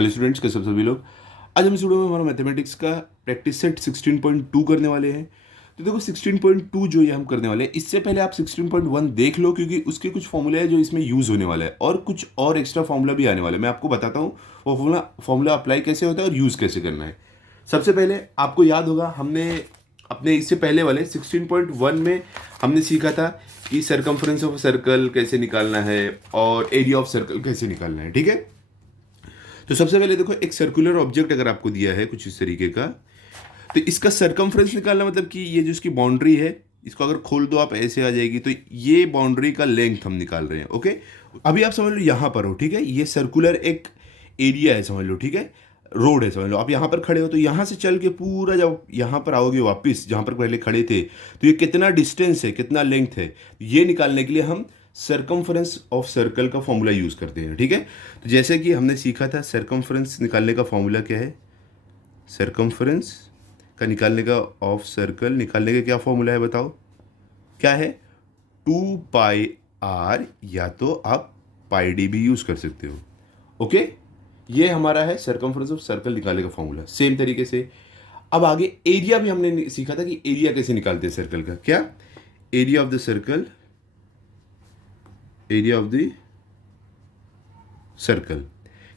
Hello students, कैसे सब सभी लोग। आज हम इस वीडियो में हमारा मैथमेटिक्स का प्रैक्टिस सेट 16.2 करने वाले हैं। तो देखो 16.2 जो ये हम करने वाले हैं, इससे पहले आप 16.1 देख लो, क्योंकि उसके कुछ फॉर्मूला है जो इसमें यूज़ होने वाला है और कुछ और एक्स्ट्रा फॉर्मूला भी आने वाला है। मैं आपको बताता हूँ वो फॉर्मूला अप्लाई कैसे होता है और यूज़ कैसे करना है। सबसे पहले आपको याद होगा, हमने अपने इससे पहले वाले 16.1 में हमने सीखा था कि सरकमफ्रेंस ऑफ सर्कल कैसे निकालना है और एरिया ऑफ सर्कल कैसे निकालना है। ठीक है, तो सबसे पहले देखो, एक सर्कुलर ऑब्जेक्ट अगर आपको दिया है कुछ इस तरीके का, तो इसका सरकमफ्रेंस निकालना मतलब कि ये जो इसकी बाउंड्री है, इसको अगर खोल दो आप ऐसे आ जाएगी, तो ये बाउंड्री का लेंथ हम निकाल रहे हैं। ओके, अभी आप समझ लो यहाँ पर हो, ठीक है, ये सर्कुलर एक एरिया है समझ लो, ठीक है, रोड है समझ लो। आप यहाँ पर खड़े हो तो यहाँ से चल के पूरा जब यहाँ पर आओगे वापस जहाँ पर पहले खड़े थे, तो ये कितना डिस्टेंस है, कितना लेंथ है, ये निकालने के लिए हम सरकमफ्रेंस ऑफ सर्कल का फॉर्मूला यूज़ करते हैं। ठीक है, तो जैसे कि हमने सीखा था, सरकमफ्रेंस निकालने का फॉर्मूला क्या है, सरकमफ्रेंस का निकालने का ऑफ सर्कल निकालने का क्या फॉर्मूला है बताओ, क्या है, 2πr, या तो आप πd भी यूज़ कर सकते हो। ओके, ये हमारा है सरकमफ्रेंस ऑफ सर्कल निकालने का फॉर्मूला। सेम तरीके से अब आगे एरिया भी हमने सीखा था कि एरिया कैसे निकालते हैं सर्कल का, क्या, area of the circle, area of the circle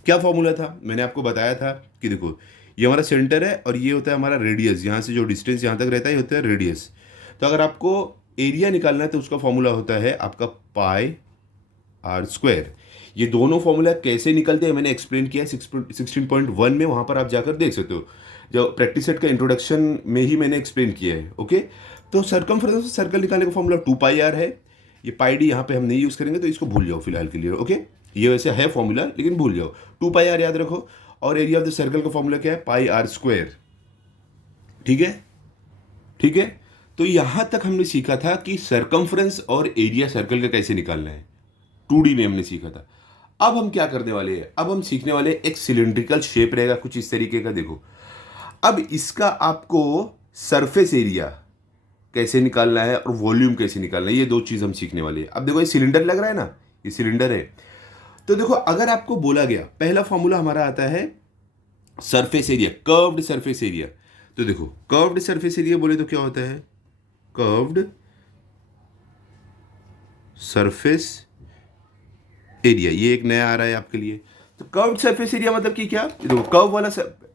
क्या फॉर्मूला था, मैंने आपको बताया था कि देखो ये हमारा सेंटर है और ये होता है हमारा रेडियस, यहाँ से जो डिस्टेंस यहाँ तक रहता है ये होता है रेडियस। तो अगर आपको एरिया निकालना है तो उसका फॉर्मूला होता है आपका πr²। ये दोनों फॉर्मूला कैसे निकलते हैं मैंने एक्सप्लेन किया है 16.1 में, वहाँ पर आप जाकर देख सकते हो। जो प्रैक्टिस सेट का इंट्रोडक्शन में ही मैंने एक्सप्लेन किया है। ओके, तो सरकमफ्रेंस सर्कल निकालने का फॉर्मूला 2πr है। ये πd यहाँ पे हम नहीं यूज़ करेंगे, तो इसको भूल जाओ फिलहाल के लिए। ओके, ये वैसे है फॉर्मूला लेकिन भूल जाओ, 2πr याद रखो। और एरिया ऑफ द सर्कल का फॉर्मूला क्या है, πr²। ठीक है, ठीक है, तो यहां तक हमने सीखा था कि सरकमफ्रेंस और एरिया सर्कल का कैसे निकालना है, 2D में हमने सीखा था। अब हम क्या करने वाले हैं, अब हम सीखने वाले हैं एक सिलिंड्रिकल शेप रहेगा कुछ इस तरीके का। देखो, अब इसका आपको सरफेस एरिया कैसे निकालना है और वॉल्यूम कैसे निकालना है, ये दो चीज़ हम सीखने वाले हैं। अब देखो ये सिलेंडर लग रहा है ना, ये सिलेंडर है। तो देखो अगर आपको बोला गया, पहला फॉर्मूला हमारा आता है surface area, curved surface area. तो देखो कर्व्ड सरफेस एरिया बोले तो क्या होता है, कर्व्ड सरफेस एरिया, ये एक नया आ रहा है आपके लिए। तो कर्व्ड सरफेस एरिया मतलब कि क्या, देखो कर्व वाला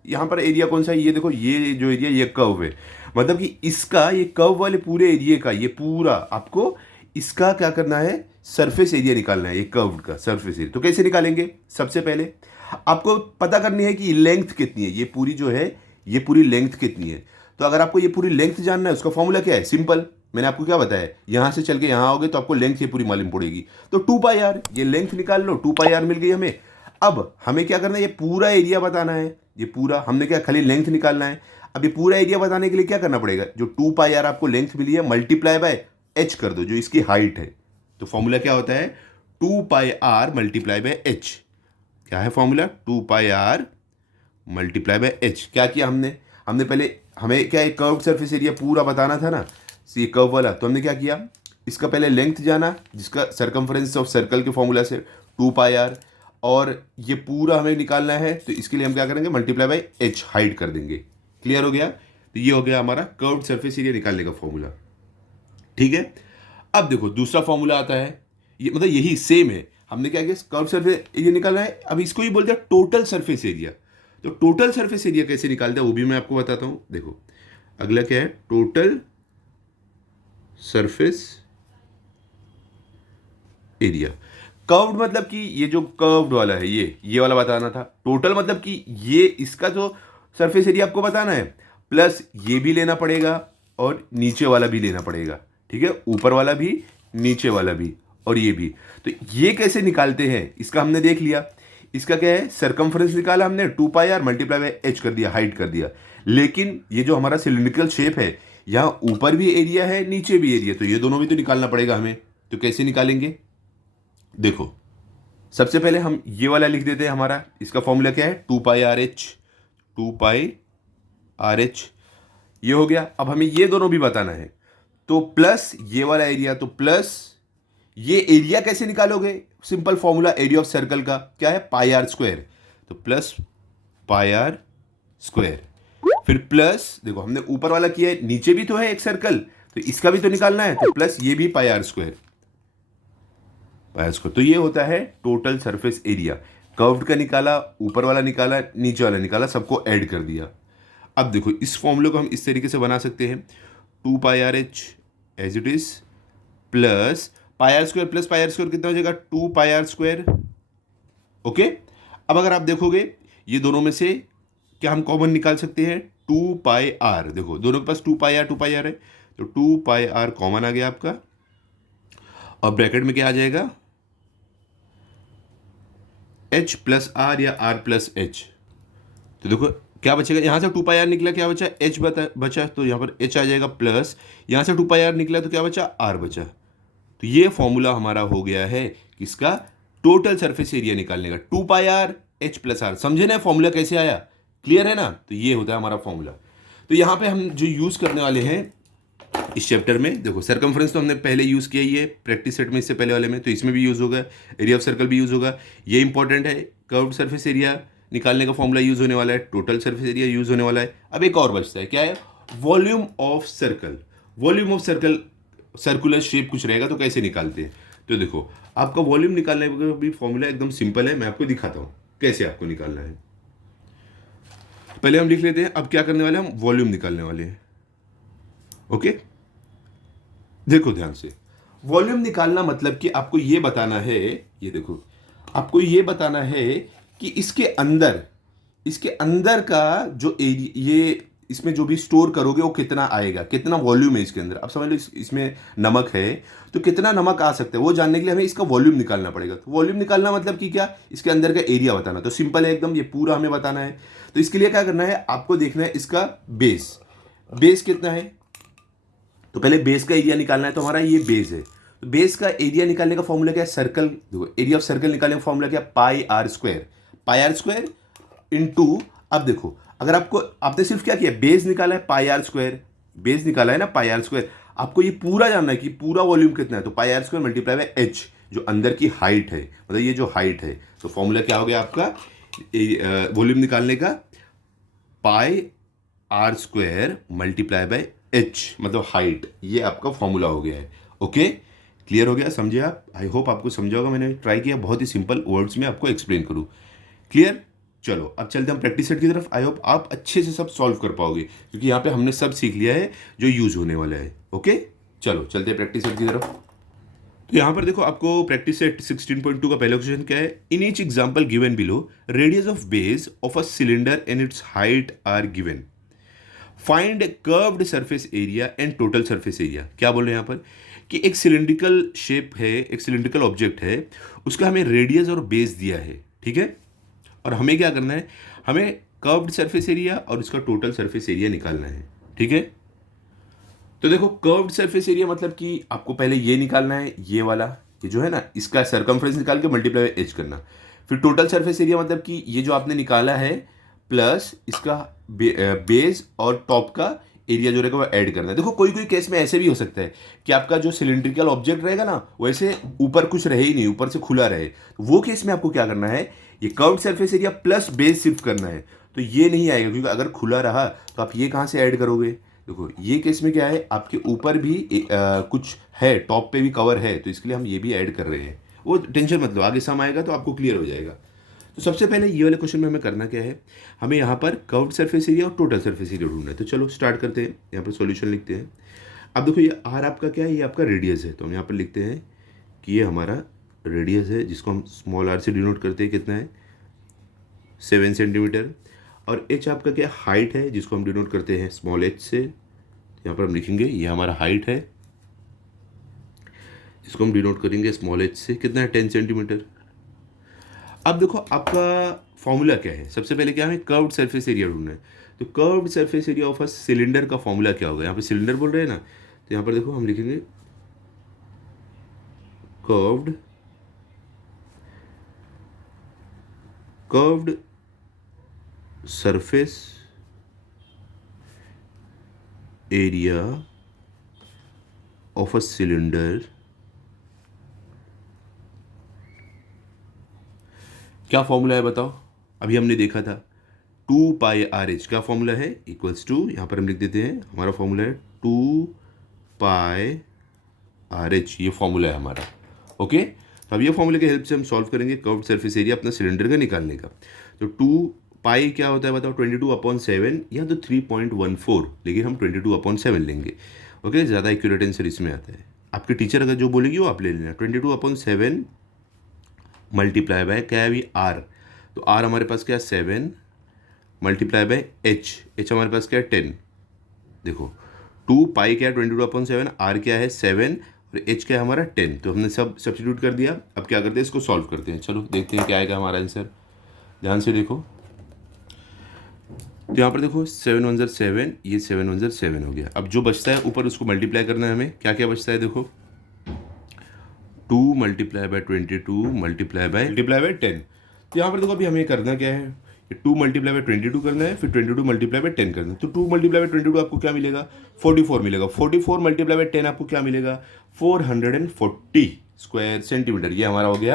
यहाँ पर एरिया कौन सा है, ये देखो ये जो एरिया ये कर्व है, मतलब कि इसका ये कर्व वाले पूरे एरिया का ये पूरा आपको इसका क्या करना है, सरफेस एरिया निकालना है, ये कर्व का सरफेस एरिया। तो कैसे निकालेंगे, सबसे पहले आपको पता करनी है कि लेंथ कितनी है, ये पूरी जो है ये पूरी लेंथ कितनी है। तो अगर आपको ये पूरी लेंथ जानना है, उसका फॉर्मूला क्या है, सिंपल, मैंने आपको क्या बताया, यहाँ से चल के यहाँ आओगे तो आपको लेंथ ये पूरी मालूम पड़ेगी। तो 2πr, ये लेंथ निकाल लो, 2πr मिल गई हमें। अब हमें क्या करना है, ये पूरा एरिया बताना है, ये पूरा, हमने क्या खाली लेंथ निकालना है। अब ये पूरा एरिया बताने के लिए क्या करना पड़ेगा, जो 2πr आपको लेंथ मिली है मल्टीप्लाई बाय h कर दो, जो इसकी हाइट है। तो फॉर्मूला क्या होता है, 2πr मल्टीप्लाई बाय h। क्या है formula, 2πr multiply by h। क्या किया हमने, हमने पहले हमें क्या एक कर्व सरफेस एरिया पूरा बताना था ना, ये कर्व वाला, तो हमने क्या किया, इसका पहले लेंथ जाना जिसका सरकमफ्रेंस ऑफ सर्कल के फॉर्मूला से 2πr, और ये पूरा हमें निकालना है, तो इसके लिए हम क्या करेंगे, मल्टीप्लाई बाय h, हाइड कर देंगे। क्लियर हो गया, तो ये हो गया हमारा कर्व सरफेस एरिया निकालने का फॉर्मूला। ठीक है, अब देखो दूसरा फॉर्मूला आता है, ये मतलब यही सेम है, हमने क्या किया, कर्व सरफेस एरिया निकालना है। अब इसको ही बोलते हैं टोटल सरफेस एरिया। तो टोटल सरफेस एरिया कैसे निकालते हैं वो भी मैं आपको बताता हूं। देखो अगला क्या है, टोटल सरफेस एरिया। कर्व्ड मतलब कि ये जो कर्व्ड वाला है ये वाला बताना था। टोटल मतलब कि ये इसका जो सरफेस एरिया आपको बताना है, प्लस ये भी लेना पड़ेगा और नीचे वाला भी लेना पड़ेगा। ठीक है, ऊपर वाला भी, नीचे वाला भी, और ये भी। तो ये कैसे निकालते हैं इसका हमने देख लिया। इसका क्या है, सरकमफ्रेंस निकाला हमने, 2πr मल्टीप्लाई बाय h कर दिया, हाइट कर दिया। लेकिन ये जो हमारा सिलिंड्रिकल शेप है, यहाँ ऊपर भी एरिया है नीचे भी एरिया, तो ये दोनों भी तो निकालना पड़ेगा हमें। तो कैसे निकालेंगे, देखो सबसे पहले हम ये वाला लिख देते हैं, हमारा इसका फॉर्मूला क्या है, 2πrh, 2πrh, ये हो गया। अब हमें ये दोनों भी बताना है, तो प्लस ये वाला एरिया, तो प्लस ये एरिया कैसे निकालोगे, simple formula area of circle का क्या है, πr²। तो प्लस पाई आर स्क्वायर, फिर प्लस देखो हमने ऊपर वाला किया है, नीचे भी तो है एक सर्कल, तो इसका भी तो निकालना है, तो प्लस ये भी पाई आर स्क्वायर, तो ये होता है टोटल सरफेस एरिया। कर्व्ड का निकाला, ऊपर वाला निकाला, नीचे वाला निकाला, सबको ऐड कर दिया। अब देखो इस फॉर्मूले को हम इस तरीके से बना सकते हैं, 2πrh as it is plus pi r square, plus pi r square कितना हो जाएगा, 2πr²। ओके, अब अगर आप देखोगे ये दोनों में से क्या हम कॉमन निकाल सकते हैं, 2πr, देखो दोनों के पास 2πr है, तो 2πr कॉमन आ गया आपका, और ब्रैकेट में क्या आ जाएगा, h प्लस आर या r प्लस एच। तो देखो क्या बचेगा, यहाँ से 2πr निकला, क्या बचा, h बचा, तो यहाँ पर h आ जाएगा, प्लस यहाँ से 2πr निकला तो क्या बचा, r बचा। तो ये फॉर्मूला हमारा हो गया है किसका, टोटल सरफेस एरिया निकालने का, 2πr h प्लस आर। समझे ना फॉर्मूला कैसे आया, क्लियर है ना। तो ये होता है हमारा फॉर्मूला। तो यहाँ पे हम जो यूज़ करने वाले हैं इस चैप्टर में, देखो सरकमफ्रेंस तो हमने पहले यूज़ किया ही है प्रैक्टिस सेट में, इससे पहले वाले में, तो इसमें भी यूज़ होगा, एरिया ऑफ सर्कल भी यूज़ होगा। ये इंपॉर्टेंट है, कर्व्ड सरफेस एरिया निकालने का फॉर्मूला यूज़ होने वाला है, टोटल सरफेस एरिया यूज़ होने वाला है। अब एक और बचता है, क्या है, volume of circle. Volume of circle, circular shape कुछ रहेगा तो कैसे निकालते हैं, तो देखो आपका वॉल्यूम निकालने का भी फॉर्मूला एकदम सिंपल है, मैं आपको दिखाता हूँ कैसे आपको निकालना है। पहले हम लिख लेते हैं, अब क्या करने वाले हैं, हम वॉल्यूम निकालने वाले हैं। ओके, देखो ध्यान से, वॉल्यूम निकालना मतलब कि आपको ये बताना है, ये देखो आपको ये बताना है कि इसके अंदर का जो एरिया, ये इसमें जो भी स्टोर करोगे वो कितना आएगा, कितना वॉल्यूम है इसके अंदर। अब समझ लो इसमें नमक है तो कितना नमक आ सकता है, वो जानने के लिए हमें इसका वॉल्यूम निकालना पड़ेगा। तो वॉल्यूम निकालना मतलब कि क्या, इसके अंदर का एरिया बताना। तो सिंपल है एकदम, ये पूरा हमें बताना है। तो इसके लिए क्या करना है, आपको देखना है इसका बेस कितना है। तो पहले बेस का एरिया निकालना है, तो हमारा ये बेस है। तो बेस का एरिया निकालने का फॉर्मूला क्या है, सर्कल, देखो एरिया ऑफ सर्कल निकालने का फॉर्मूला क्या है, पाई आर स्क्वायर इंटू, अब देखो अगर आपने सिर्फ क्या किया, बेस निकाला है, पाई आर स्क्वायर, बेस निकाला है ना पाई आर स्क्वायर, आपको ये पूरा जानना है कि पूरा वॉल्यूम कितना है, तो pi r square multiply by h, जो अंदर की हाइट है, मतलब ये जो हाइट है। तो फॉर्मूला क्या हो गया आपका वॉल्यूम निकालने का, pi r square multiply by h, मतलब हाइट, ये आपका फॉर्मूला हो गया है। ओके, क्लियर हो गया, समझे आप, आई होप आपको समझा होगा। मैंने ट्राई किया बहुत ही सिंपल वर्ड्स में आपको एक्सप्लेन करूँ। क्लियर, चलो अब चलते हैं प्रैक्टिस सेट की तरफ। आई होप आप अच्छे से सब सॉल्व कर पाओगे, क्योंकि यहाँ पे हमने सब सीख लिया है जो यूज होने वाला है। ओके, चलो चलते हैं प्रैक्टिस सेट की तरफ। तो यहाँ पर देखो आपको प्रैक्टिस सेट 16.2 का पहला क्वेश्चन क्या है, in each example given below radius of base of a cylinder and its height are given, find curved surface area and total surface area. क्या बोल रहे हैं यहाँ पर कि एक सिलेंड्रिकल शेप है, एक सिलेंड्रिकल ऑब्जेक्ट है, उसका हमें रेडियस और बेस दिया है, ठीक है, और हमें क्या करना है, हमें कर्व्ड सरफेस एरिया और उसका टोटल सरफेस एरिया निकालना है, ठीक है। तो देखो कर्व्ड सरफेस एरिया मतलब कि आपको पहले ये निकालना है, ये वाला, ये जो है ना, इसका सरकमफ्रेंस निकाल के मल्टीप्लाई बाय एच करना। फिर टोटल सरफेस एरिया मतलब कि ये जो आपने निकाला है प्लस इसका बेस और टॉप का एरिया जो रहेगा वो ऐड करना है। देखो कोई कोई केस में ऐसे भी हो सकता है कि आपका जो सिलेंड्रिकल ऑब्जेक्ट रहेगा ना, वैसे ऊपर कुछ रहे ही नहीं, ऊपर से खुला रहे, तो वो केस में आपको क्या करना है, ये curved surface area plus base shift करना है। तो ये नहीं आएगा, क्योंकि अगर खुला रहा तो आप ये कहाँ से ऐड करोगे। देखो ये केस में क्या है, आपके ऊपर भी कुछ है, टॉप पे भी कवर है, तो इसके लिए हम ये भी ऐड कर रहे हैं। वो टेंशन मत लो, आगे सम आएगा तो आपको क्लियर हो जाएगा। तो सबसे पहले ये वाले क्वेश्चन में हमें करना क्या है, हमें यहाँ पर कर्व्ड सरफेस एरिया और टोटल सरफेस एरिया ढूंढना है। तो चलो स्टार्ट करते हैं, यहाँ पर सॉल्यूशन लिखते हैं। अब देखो ये आर आपका क्या है, ये आपका रेडियस है, तो हम यहाँ पर लिखते हैं कि ये हमारा रेडियस है, जिसको हम स्मॉल आर से डिनोट करते हैं, कितना है 7 सेंटीमीटर। और एच आपका क्या हाइट है, जिसको हम डिनोट करते हैं स्मॉल एच से, यहाँ पर हम लिखेंगे ये हमारा हाइट है, जिसको हम डिनोट करेंगे स्मॉल एच से, कितना है 10 सेंटीमीटर। अब देखो आपका फॉर्मूला क्या है, सबसे पहले क्या हमें कर्व्ड सरफेस एरिया ढूंढना है। तो curved surface area of a cylinder का फॉर्मूला क्या होगा, यहाँ पे सिलेंडर बोल रहे हैं ना, तो यहाँ पर देखो हम लिखेंगे curved surface area of a cylinder, क्या फॉर्मूला है बताओ, अभी हमने देखा था टू पाई आर एच क्या फॉर्मूला है, इक्वल्स टू, यहाँ पर हम लिख देते हैं हमारा फॉर्मूला है टू पाई आर एच, ये फॉर्मूला है हमारा। ओके, तो अब ये फॉर्मूले की हेल्प से हम सॉल्व करेंगे कर्व्ड सरफेस एरिया अपना सिलेंडर का निकालने का। तो टू पाई क्या होता है बताओ, 22/7 या तो 3.14, लेकिन हम 22/7 लेंगे। ओके, ज़्यादा एक्यूरेट आंसर इसमें आता है। आपके टीचर अगर जो बोलेगी वो आप ले लेना। 22/7 मल्टीप्लाई बाय क्या है अभी आर, तो आर हमारे पास क्या है 7 मल्टीप्लाई बाय एच, एच हमारे पास क्या है 10। देखो टू पाई क्या है 22/7, आर क्या है 7 और एच क्या है हमारा 10, तो हमने सब सब्स्टिट्यूट कर दिया। अब क्या करते हैं, इसको सॉल्व करते हैं। चलो देखते हैं क्या आएगा हमारा आंसर, ध्यान से देखो। तो यहाँ पर देखो 7 1 7, ये 7 1 7 हो गया। अब जो बचता है ऊपर उसको मल्टीप्लाई करना है हमें। क्या क्या बचता है देखो, 2 मल्टीप्लाई बाय 22 मल्टीप्लाई बाय 10। तो यहाँ पर देखो अभी हमें करना क्या है, 2 मल्टीप्लाई बाय 22 करना है, फिर 22 मल्टीप्लाई बाय 10 करना है। तो 2 मल्टीप्लाई बाय 22 आपको क्या मिलेगा, 44 मिलेगा। 44 मल्टीप्लाई बाय 10 आपको क्या मिलेगा, 440 स्क्वायर सेंटीमीटर। ये हमारा हो गया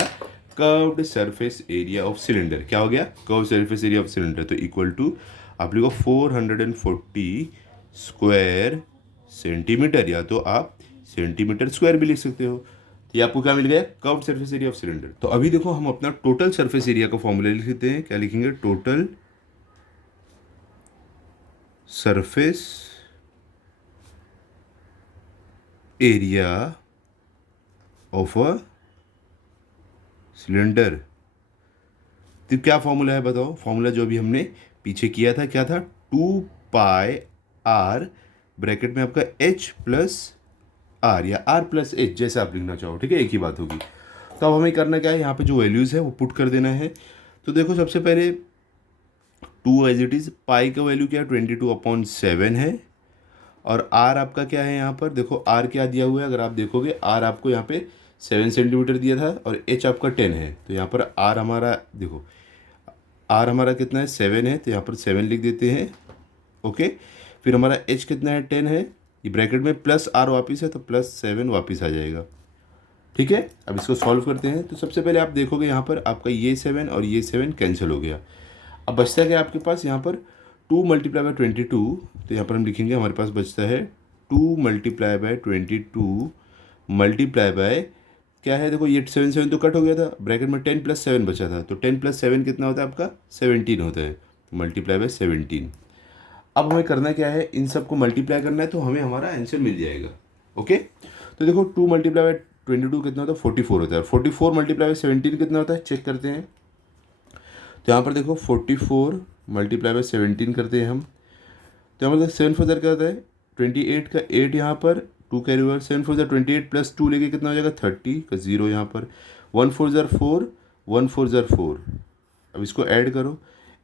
curved surface area of cylinder. क्या हो गया, curved surface area of cylinder. तो इक्वल टू आप लिखो 440 स्क्वायर सेंटीमीटर, या तो आप सेंटीमीटर स्क्वायर भी लिख सकते हो। ये आपको क्या मिल गया, curved surface area of cylinder. तो अभी देखो हम अपना टोटल सरफेस एरिया का फॉर्मूला लिख लेते हैं। क्या लिखेंगे, total surface area of a cylinder. तो क्या फॉर्मूला है बताओ, फॉर्मूला जो अभी हमने पीछे किया था क्या था, 2 पाई आर ब्रैकेट में आपका एच प्लस आर या आर प्लस एच, जैसे आप लिखना चाहो, ठीक है, एक ही बात होगी। तो अब हमें करना क्या है, यहाँ पे जो वैल्यूज़ है वो पुट कर देना है। तो देखो सबसे पहले 2 एज इट इज़, पाई का वैल्यू क्या है 22/7 है, और आर आपका क्या है यहाँ पर देखो, आर क्या दिया हुआ है, अगर आप देखोगे आर आपको यहाँ पे 7 सेंटीमीटर दिया था और एच आपका 10 है। तो यहाँ पर आर हमारा देखो, आर हमारा कितना है 7 है, तो यहाँ पर 7 लिख देते हैं। ओके, फिर हमारा एच कितना है 10 है, ये ब्रैकेट में प्लस आर वापस है तो +7 वापस आ जाएगा। ठीक है, अब इसको सॉल्व करते हैं। तो सबसे पहले आप देखोगे यहाँ पर आपका ये 7 और ये 7 कैंसिल हो गया। अब बचता क्या आपके पास यहाँ पर 2 मल्टीप्लाई बाय 22, तो यहाँ पर हम लिखेंगे हमारे पास बचता है 2 मल्टीप्लाई बाय 22 मल्टीप्लाई बाय क्या है, देखो ये 7 7 तो कट हो गया था, ब्रैकेट में 10 + 7 बचा था, तो 10 + 7 कितना होता है आपका 17 होता है, तो मल्टीप्लाई बाय 17। अब हमें करना क्या है, इन सबको मल्टीप्लाई करना है, तो हमें हमारा आंसर मिल जाएगा। ओके, तो देखो 2 मल्टीप्लाई बाय 22 कितना होता है 44 होता है, 44 मल्टीप्लाई बाय 17 कितना होता है चेक करते हैं। तो यहाँ पर देखो 44 मल्टीप्लाई बाय 17 करते हैं हम, तो यहाँ पर 7 4 क्या होता है 28 का 8 यहाँ पर 2 कैरी ओवर, 7 4 28 + 2 लेके कितना हो जाएगा 30 का 0 यहाँ पर, 1 4 4 1 4 4। अब इसको ऐड करो,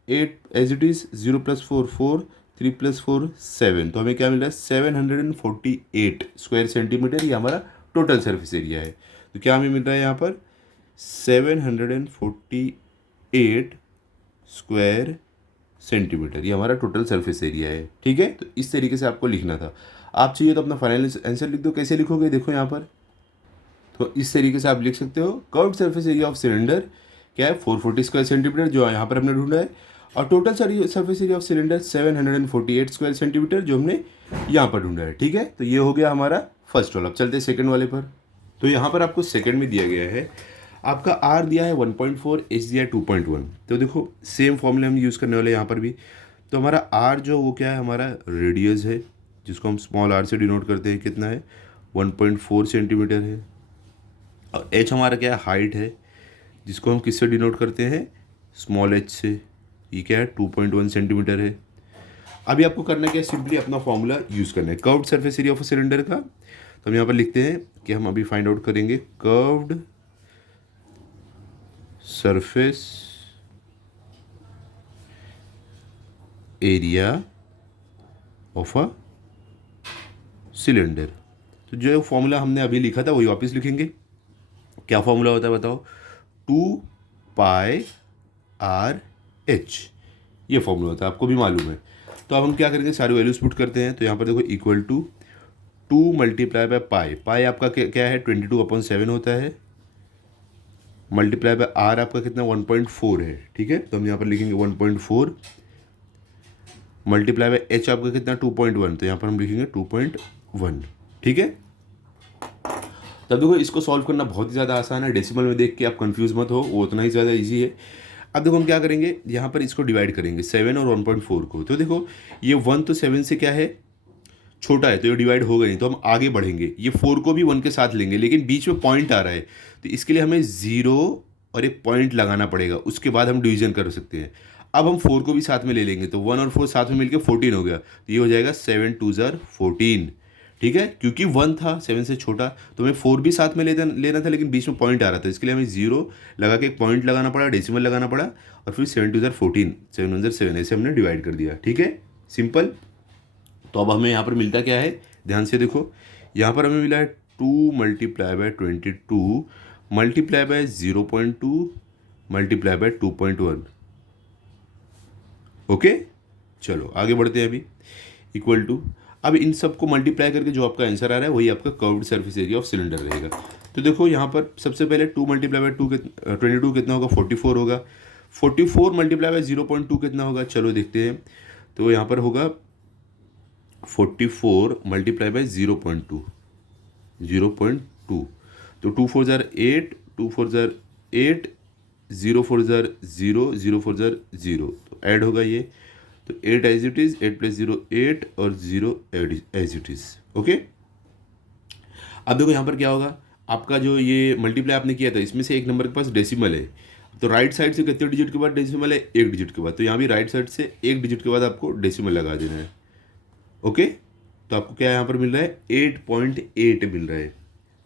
8 एज इट इज़, 0 + 4 4, 3 + 4 7, तो हमें क्या मिल रहा है 748 स्क्वायर सेंटीमीटर। ये हमारा टोटल सर्फेस एरिया है। तो क्या हमें मिल रहा है यहाँ पर 748 स्क्वायर सेंटीमीटर, ये हमारा टोटल सरफेस एरिया है। ठीक है, तो इस तरीके से आपको लिखना था। आप चाहिए तो अपना फाइनल आंसर लिख दो। कैसे लिखोगे देखो यहाँ पर, तो इस तरीके से आप लिख सकते हो, curved surface area of cylinder क्या है 440 स्क्वायर सेंटीमीटर, जो यहाँ पर हमने ढूंढा है, और total surface area of cylinder 748 square centimetre, जो हमने यहाँ पर ढूंढा है। ठीक है, तो ये हो गया हमारा फर्स्ट वाला। अब चलते हैं सेकेंड वाले पर। तो यहाँ पर आपको सेकेंड में दिया गया है, आपका आर दिया है 1.4, एच दिया है 2.1। तो देखो सेम फॉर्मूले हम यूज़ करने वाले हैं यहाँ पर भी। तो हमारा आर जो वो क्या है, हमारा रेडियस है, जिसको हम स्मॉल आर से डिनोट करते हैं, कितना है 1.4 सेंटीमीटर है, और एच हमारा क्या है हाइट है, जिसको हम किससे डिनोट करते हैं स्मॉल एच से, ये क्या है 2.1 सेंटीमीटर है। अभी आपको करना क्या है, सिंपली अपना फॉर्मूला यूज़ करना है curved surface area of cylinder का। तो हम यहाँ पर लिखते हैं कि हम अभी फाइंड आउट करेंगे curved surface area of a cylinder. तो जो फॉर्मूला हमने अभी लिखा था वही वापस लिखेंगे। क्या फॉर्मूला होता है बताओ, 2 पाई आर एच, ये फॉर्मूला होता है, आपको भी मालूम है। तो अब हम क्या करेंगे, सारी वैल्यूज पुट करते हैं। तो यहाँ पर देखो equal to 2 multiply by pi, pi आपका क्या है 22/7 होता है, मल्टीप्लाई बाय आर आपका कितना 1.4 है। ठीक है, तो हम यहाँ पर लिखेंगे 1.4 मल्टीप्लाई बाय एच आपका कितना 2.1, तो यहाँ पर हम लिखेंगे 2.1। ठीक है, तब देखो इसको सॉल्व करना बहुत ही ज़्यादा आसान है, डेसिमल में देख के आप कंफ्यूज मत हो, वो उतना ही ज़्यादा इजी है। अब देखो हम क्या करेंगे, यहाँ पर इसको डिवाइड करेंगे 7 और 1.4 को। तो देखो ये 1 तो 7 से क्या है, छोटा है, तो ये डिवाइड होगा नहीं, तो हम आगे बढ़ेंगे, ये 4 को भी 1 के साथ लेंगे, लेकिन बीच में पॉइंट आ रहा है, तो इसके लिए हमें 0 और एक पॉइंट लगाना पड़ेगा, उसके बाद हम डिवीजन कर सकते हैं। अब हम 4 को भी साथ में ले लेंगे, तो 1 और 4 साथ में मिलकर 14 हो गया, तो ये हो जाएगा 7 2 14। ठीक है, क्योंकि 1 था 7 से छोटा, तो हमें 4 भी साथ में लेना था, लेकिन बीच में पॉइंट आ रहा था, इसके लिए हमें 0 लगा के एक पॉइंट लगाना पड़ा, डेसिमल लगाना पड़ा, और फिर 7 2 14, 7 1 7, ऐसे हमने डिवाइड कर दिया। ठीक है, सिंपल। तो अब हमें यहाँ पर मिलता क्या है, ध्यान से देखो, यहाँ पर हमें मिला है 2 multiply by 22 multiply by 0.2 multiply by 2.1। Okay, चलो आगे बढ़ते हैं अभी। इक्वल टू, अब इन सबको मल्टीप्लाई करके जो आपका आंसर आ रहा है वही आपका curved surface area of cylinder रहेगा। तो देखो यहाँ पर सबसे पहले 2 मल्टीप्लाई बाय 22 कितना होगा, 44 होगा। 44 मल्टीप्लाई बाय 0.2 कितना होगा, चलो देखते हैं। तो यहाँ पर होगा 44 मल्टीप्लाई बाय 0.2, तो 2 4 जार 8, 2 4 जार 8, 0 4 जार 0, 0 4 जार 0, तो ऐड होगा ये, तो 8 एज इट इज़, 8 + 0 8 और 0 एज इट इज़। ओके, अब देखो यहाँ पर क्या होगा, आपका जो ये मल्टीप्लाई आपने किया था, इसमें से एक नंबर के पास डेसिमल है, तो राइट साइड से कितने डिजिट के बाद डेसिमल है, एक डिजिट के बाद, तो यहाँ भी राइट साइड से एक डिजिट के बाद आपको डेसिमल लगा देना है। ओके, तो आपको क्या यहाँ पर मिल रहा है, 8.8 मिल रहा है।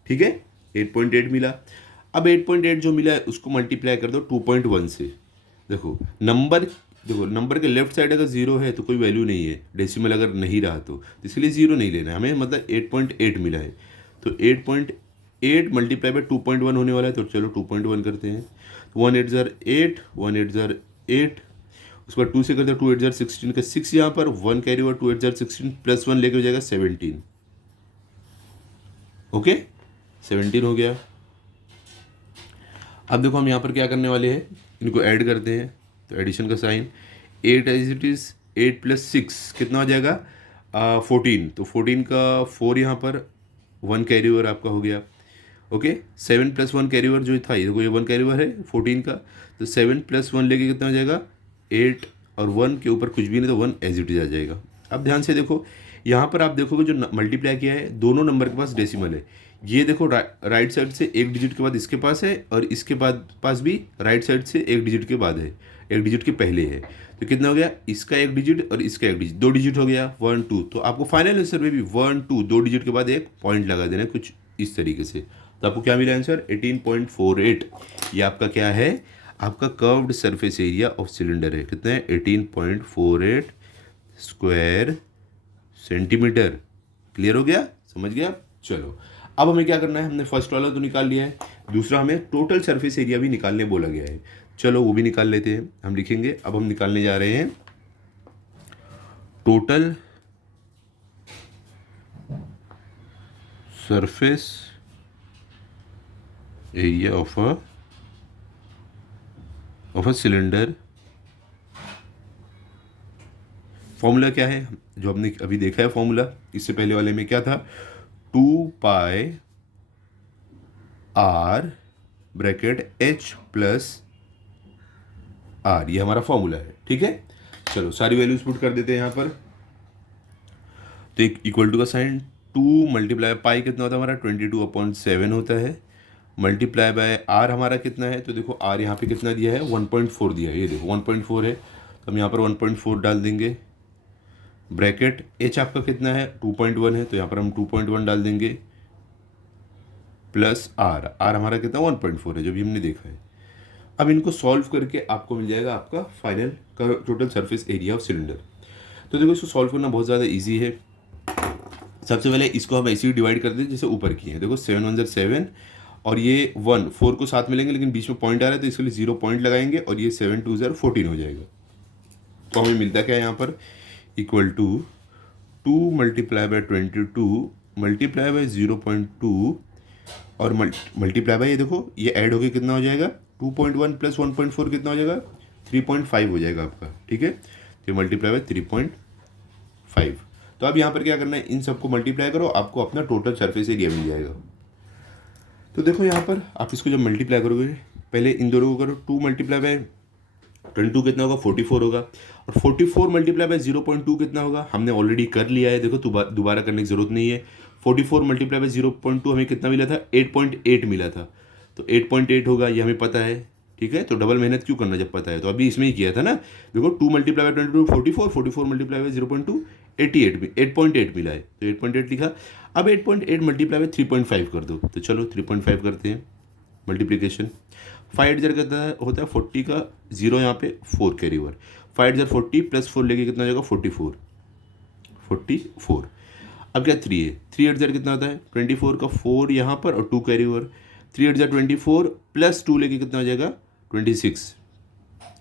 ठीक है, 8.8 मिला। अब 8.8 जो मिला है उसको मल्टीप्लाई कर दो 2.1 से। देखो नंबर के लेफ्ट साइड अगर 0 है तो कोई वैल्यू नहीं है, डेसिमल अगर नहीं रहा तो इसलिए 0 नहीं लेना है हमें, मतलब 8.8 मिला है, तो 8.8 मल्टीप्लाई बाय 2.1 होने वाला है, तो चलो 2.1 करते हैं। 1 8 जार 8, 1 8 जार 8, उसके बाद 2 से करते हैं, 2 8 जार 16 का 6 यहाँ पर, 1 कैरी ओवर, 2 8 जार 16 प्लस 1 लेके हो जाएगा 17। ओके, 17 हो गया। अब देखो हम यहाँ पर क्या करने वाले हैं, इनको ऐड करते हैं, तो एडिशन का साइन, 8 एज इट इज़, 8 + 6 कितना हो जाएगा, 14, तो 14 का 4 यहाँ पर, 1 कैरी ओवर आपका हो गया। ओके, 7 + 1 कैरी ओवर जो था, ये देखो ये 1 कैरी ओवर है 14 का, तो 7 + 1 लेके कितना हो जाएगा 8, और 1 के ऊपर कुछ भी नहीं, तो 1 एज इट इज़ आ जाएगा। अब ध्यान से देखो, यहाँ पर आप देखोगे जो मल्टीप्लाई किया है, दोनों नंबर के पास डेसिमल है, ये देखो राइट साइड से एक डिजिट के बाद इसके पास है, और इसके बाद पास भी राइट साइड से एक डिजिट के बाद है, एक डिजिट के पहले है, तो कितना हो गया, इसका एक डिजिट और इसका एक डिजिट, 2 डिजिट हो गया, 1 2, तो आपको फाइनल आंसर में भी 1 2 2 डिजिट के बाद एक पॉइंट लगा देना है कुछ इस तरीके से। तो आपको क्या मिला आंसर, 18.48। ये आपका क्या है, आपका curved surface area of cylinder है, कितना है 18.48 स्क्वायर सेंटीमीटर। क्लियर हो गया, समझ गया। चलो अब हमें क्या करना है, हमने फर्स्ट वाला तो निकाल लिया है, दूसरा हमें टोटल सरफेस एरिया भी निकालने बोला गया है, चलो वो भी निकाल लेते हैं। हम लिखेंगे, अब हम निकालने जा रहे हैं total surface area of a cylinder. Formula क्या है जो हमने अभी देखा है, फॉर्मूला इससे पहले वाले में क्या था, 2 पाई r bracket h plus r, ये हमारा फॉर्मूला है। ठीक है, चलो सारी वैल्यूज पुट कर देते हैं यहाँ पर, तो एक इक्वल टू का साइन, 2 मल्टीप्लाई पाई कितना होता है हमारा 22/7 होता है, मल्टीप्लाई बाय r हमारा कितना है, तो देखो r यहाँ पे कितना दिया है 1.4 दिया है, ये देखो 1.4 है, तो हम यहाँ पर 1.4 डाल देंगे, ब्रैकेट h आपका कितना है 2.1 है, तो यहाँ पर हम 2.1 डाल देंगे, प्लस r हमारा कितना 1.4 है जो भी हमने देखा है। अब इनको सॉल्व करके आपको मिल जाएगा आपका फाइनल का total surface area of cylinder. तो देखो इसको सॉल्व करना बहुत ज़्यादा इजी है। सबसे पहले इसको हम ऐसे ही डिवाइड कर दें जैसे ऊपर किए हैं, देखो 7 1 7, और ये 1 4 को साथ में लेंगे, लेकिन बीच में पॉइंट आ रहा है तो इसके लिए 0 पॉइंट लगाएंगे, और ये 7 2 14 हो जाएगा। तो हमें मिलता क्या है यहाँ पर, equal to 2 multiply by 22 multiply by 0.2 और मल्टीप्लाई बाय, ये देखो ये ऐड होके कितना हो जाएगा 2.1 प्लस 1.4 कितना हो जाएगा 3.5 हो जाएगा आपका। ठीक है, तो मल्टीप्लाई बाय 5। तो अब यहाँ पर क्या करना है, इन सबको मल्टीप्लाई करो, आपको अपना टोटल सरफेस एरिया मिल जाएगा। तो देखो यहाँ पर आप इसको जब मल्टीप्लाई करोगे, पहले इन दोनों को करो, 2 मल्टीप्लाई बाय 22 कितना होगा, 44 होगा, और 44 मल्टीप्लाई बाय 0.2 कितना होगा, हमने ऑलरेडी कर लिया है, देखो दोबारा करने की ज़रूरत नहीं है। 44 मल्टीप्लाई बाय 0.2 हमें कितना मिला था, 8.8 मिला था, तो 8.8 होगा, ये हमें पता है, ठीक है। तो डबल मेहनत क्यों करना जब पता है, तो अभी इसमें ही किया था ना। देखो 2 मल्टीप्लाई बाय 22 44, 44 मल्टीप्लाई बाय 0.2 88, 8.8 मिला है, तो 8.8 लिखा। अब 8.8 मल्टीप्लाई बाय 3.5 कर दो, तो चलो 3.5 करते हैं मल्टीप्लीकेशन। 5 जर कितना होता है 40 का, 0 यहाँ पे 4 कैरी ओवर, 5 जर 40 प्लस 4 लेके कितना हो जाएगा 44। अब क्या 3 है, 3 8 जर कितना होता है 24 का, 4 यहाँ पर और 2 कैरी ओवर, 3 8 जर 24 प्लस 2 लेके कितना हो जाएगा 26।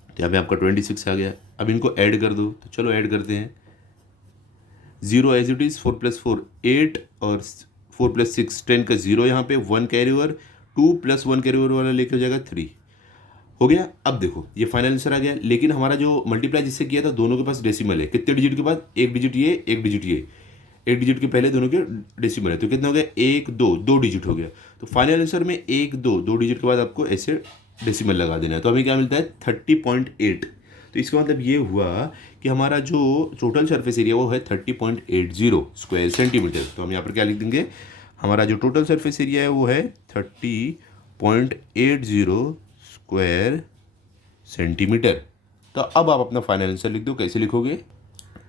तो यहाँ पे आपका 26 आ गया। अब इनको ऐड कर दो, तो चलो ऐड करते हैं। 0 एज इट इज़, 4 + 4 8 और 4 + 6 10 का 0 यहाँ पे, 1 कैरी ओवर, 2 + 1 कैरी ओवर वाला लेके हो जाएगा 3 हो गया। अब देखो ये फाइनल आंसर आ गया, लेकिन हमारा जो मल्टीप्लाई जिससे किया था दोनों के पास डेसिमल है, कितने डिजिट के बाद, एक डिजिट ये, एक डिजिट ये, एक डिजिट के पहले दोनों के डेसिमल है, तो कितना हो गया 1 2, 2 डिजिट हो गया। तो फाइनल आंसर में 1 2, 2 डिजिट के बाद आपको ऐसे डेसिमल लगा देना है, तो हमें क्या मिलता है 30.8। तो इसका मतलब ये हुआ कि हमारा जो टोटल सरफेस एरिया वो है 30.80 स्क्वायर सेंटीमीटर। तो हम यहाँ पर क्या लिख देंगे, हमारा जो टोटल सरफेस एरिया है वो है 30.80 स्क्वायर सेंटीमीटर। तो अब आप अपना फाइनल आंसर लिख दो, कैसे लिखोगे,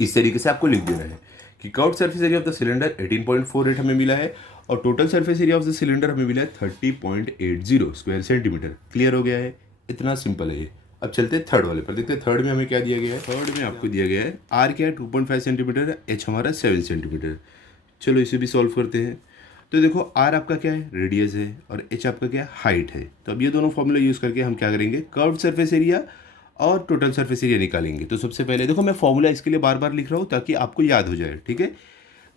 इस तरीके से आपको लिख देना है कि curved surface area of the cylinder 18.48 हमें मिला है, और total surface area of the cylinder हमें मिला है 30.80 स्क्वायर सेंटीमीटर। क्लियर हो गया है, इतना सिंपल है ये। अब चलते हैं थर्ड वाले पर, देखते हैं थर्ड में हमें क्या दिया गया है। थर्ड में आपको दिया गया है आर क्या है 2.5 सेंटीमीटर, एच हमारा 7 सेंटीमीटर। चलो इसे भी सॉल्व करते हैं। तो देखो आर आपका क्या है, रेडियस है, और एच आपका क्या है, हाइट है। तो अब ये दोनों फॉर्मूला यूज़ करके हम क्या करेंगे, कर्व्ड सरफेस एरिया और टोटल सरफेस एरिया निकालेंगे। तो सबसे पहले देखो मैं फॉर्मूला इसके लिए बार बार लिख रहा हूँ ताकि आपको याद हो जाए, ठीक है।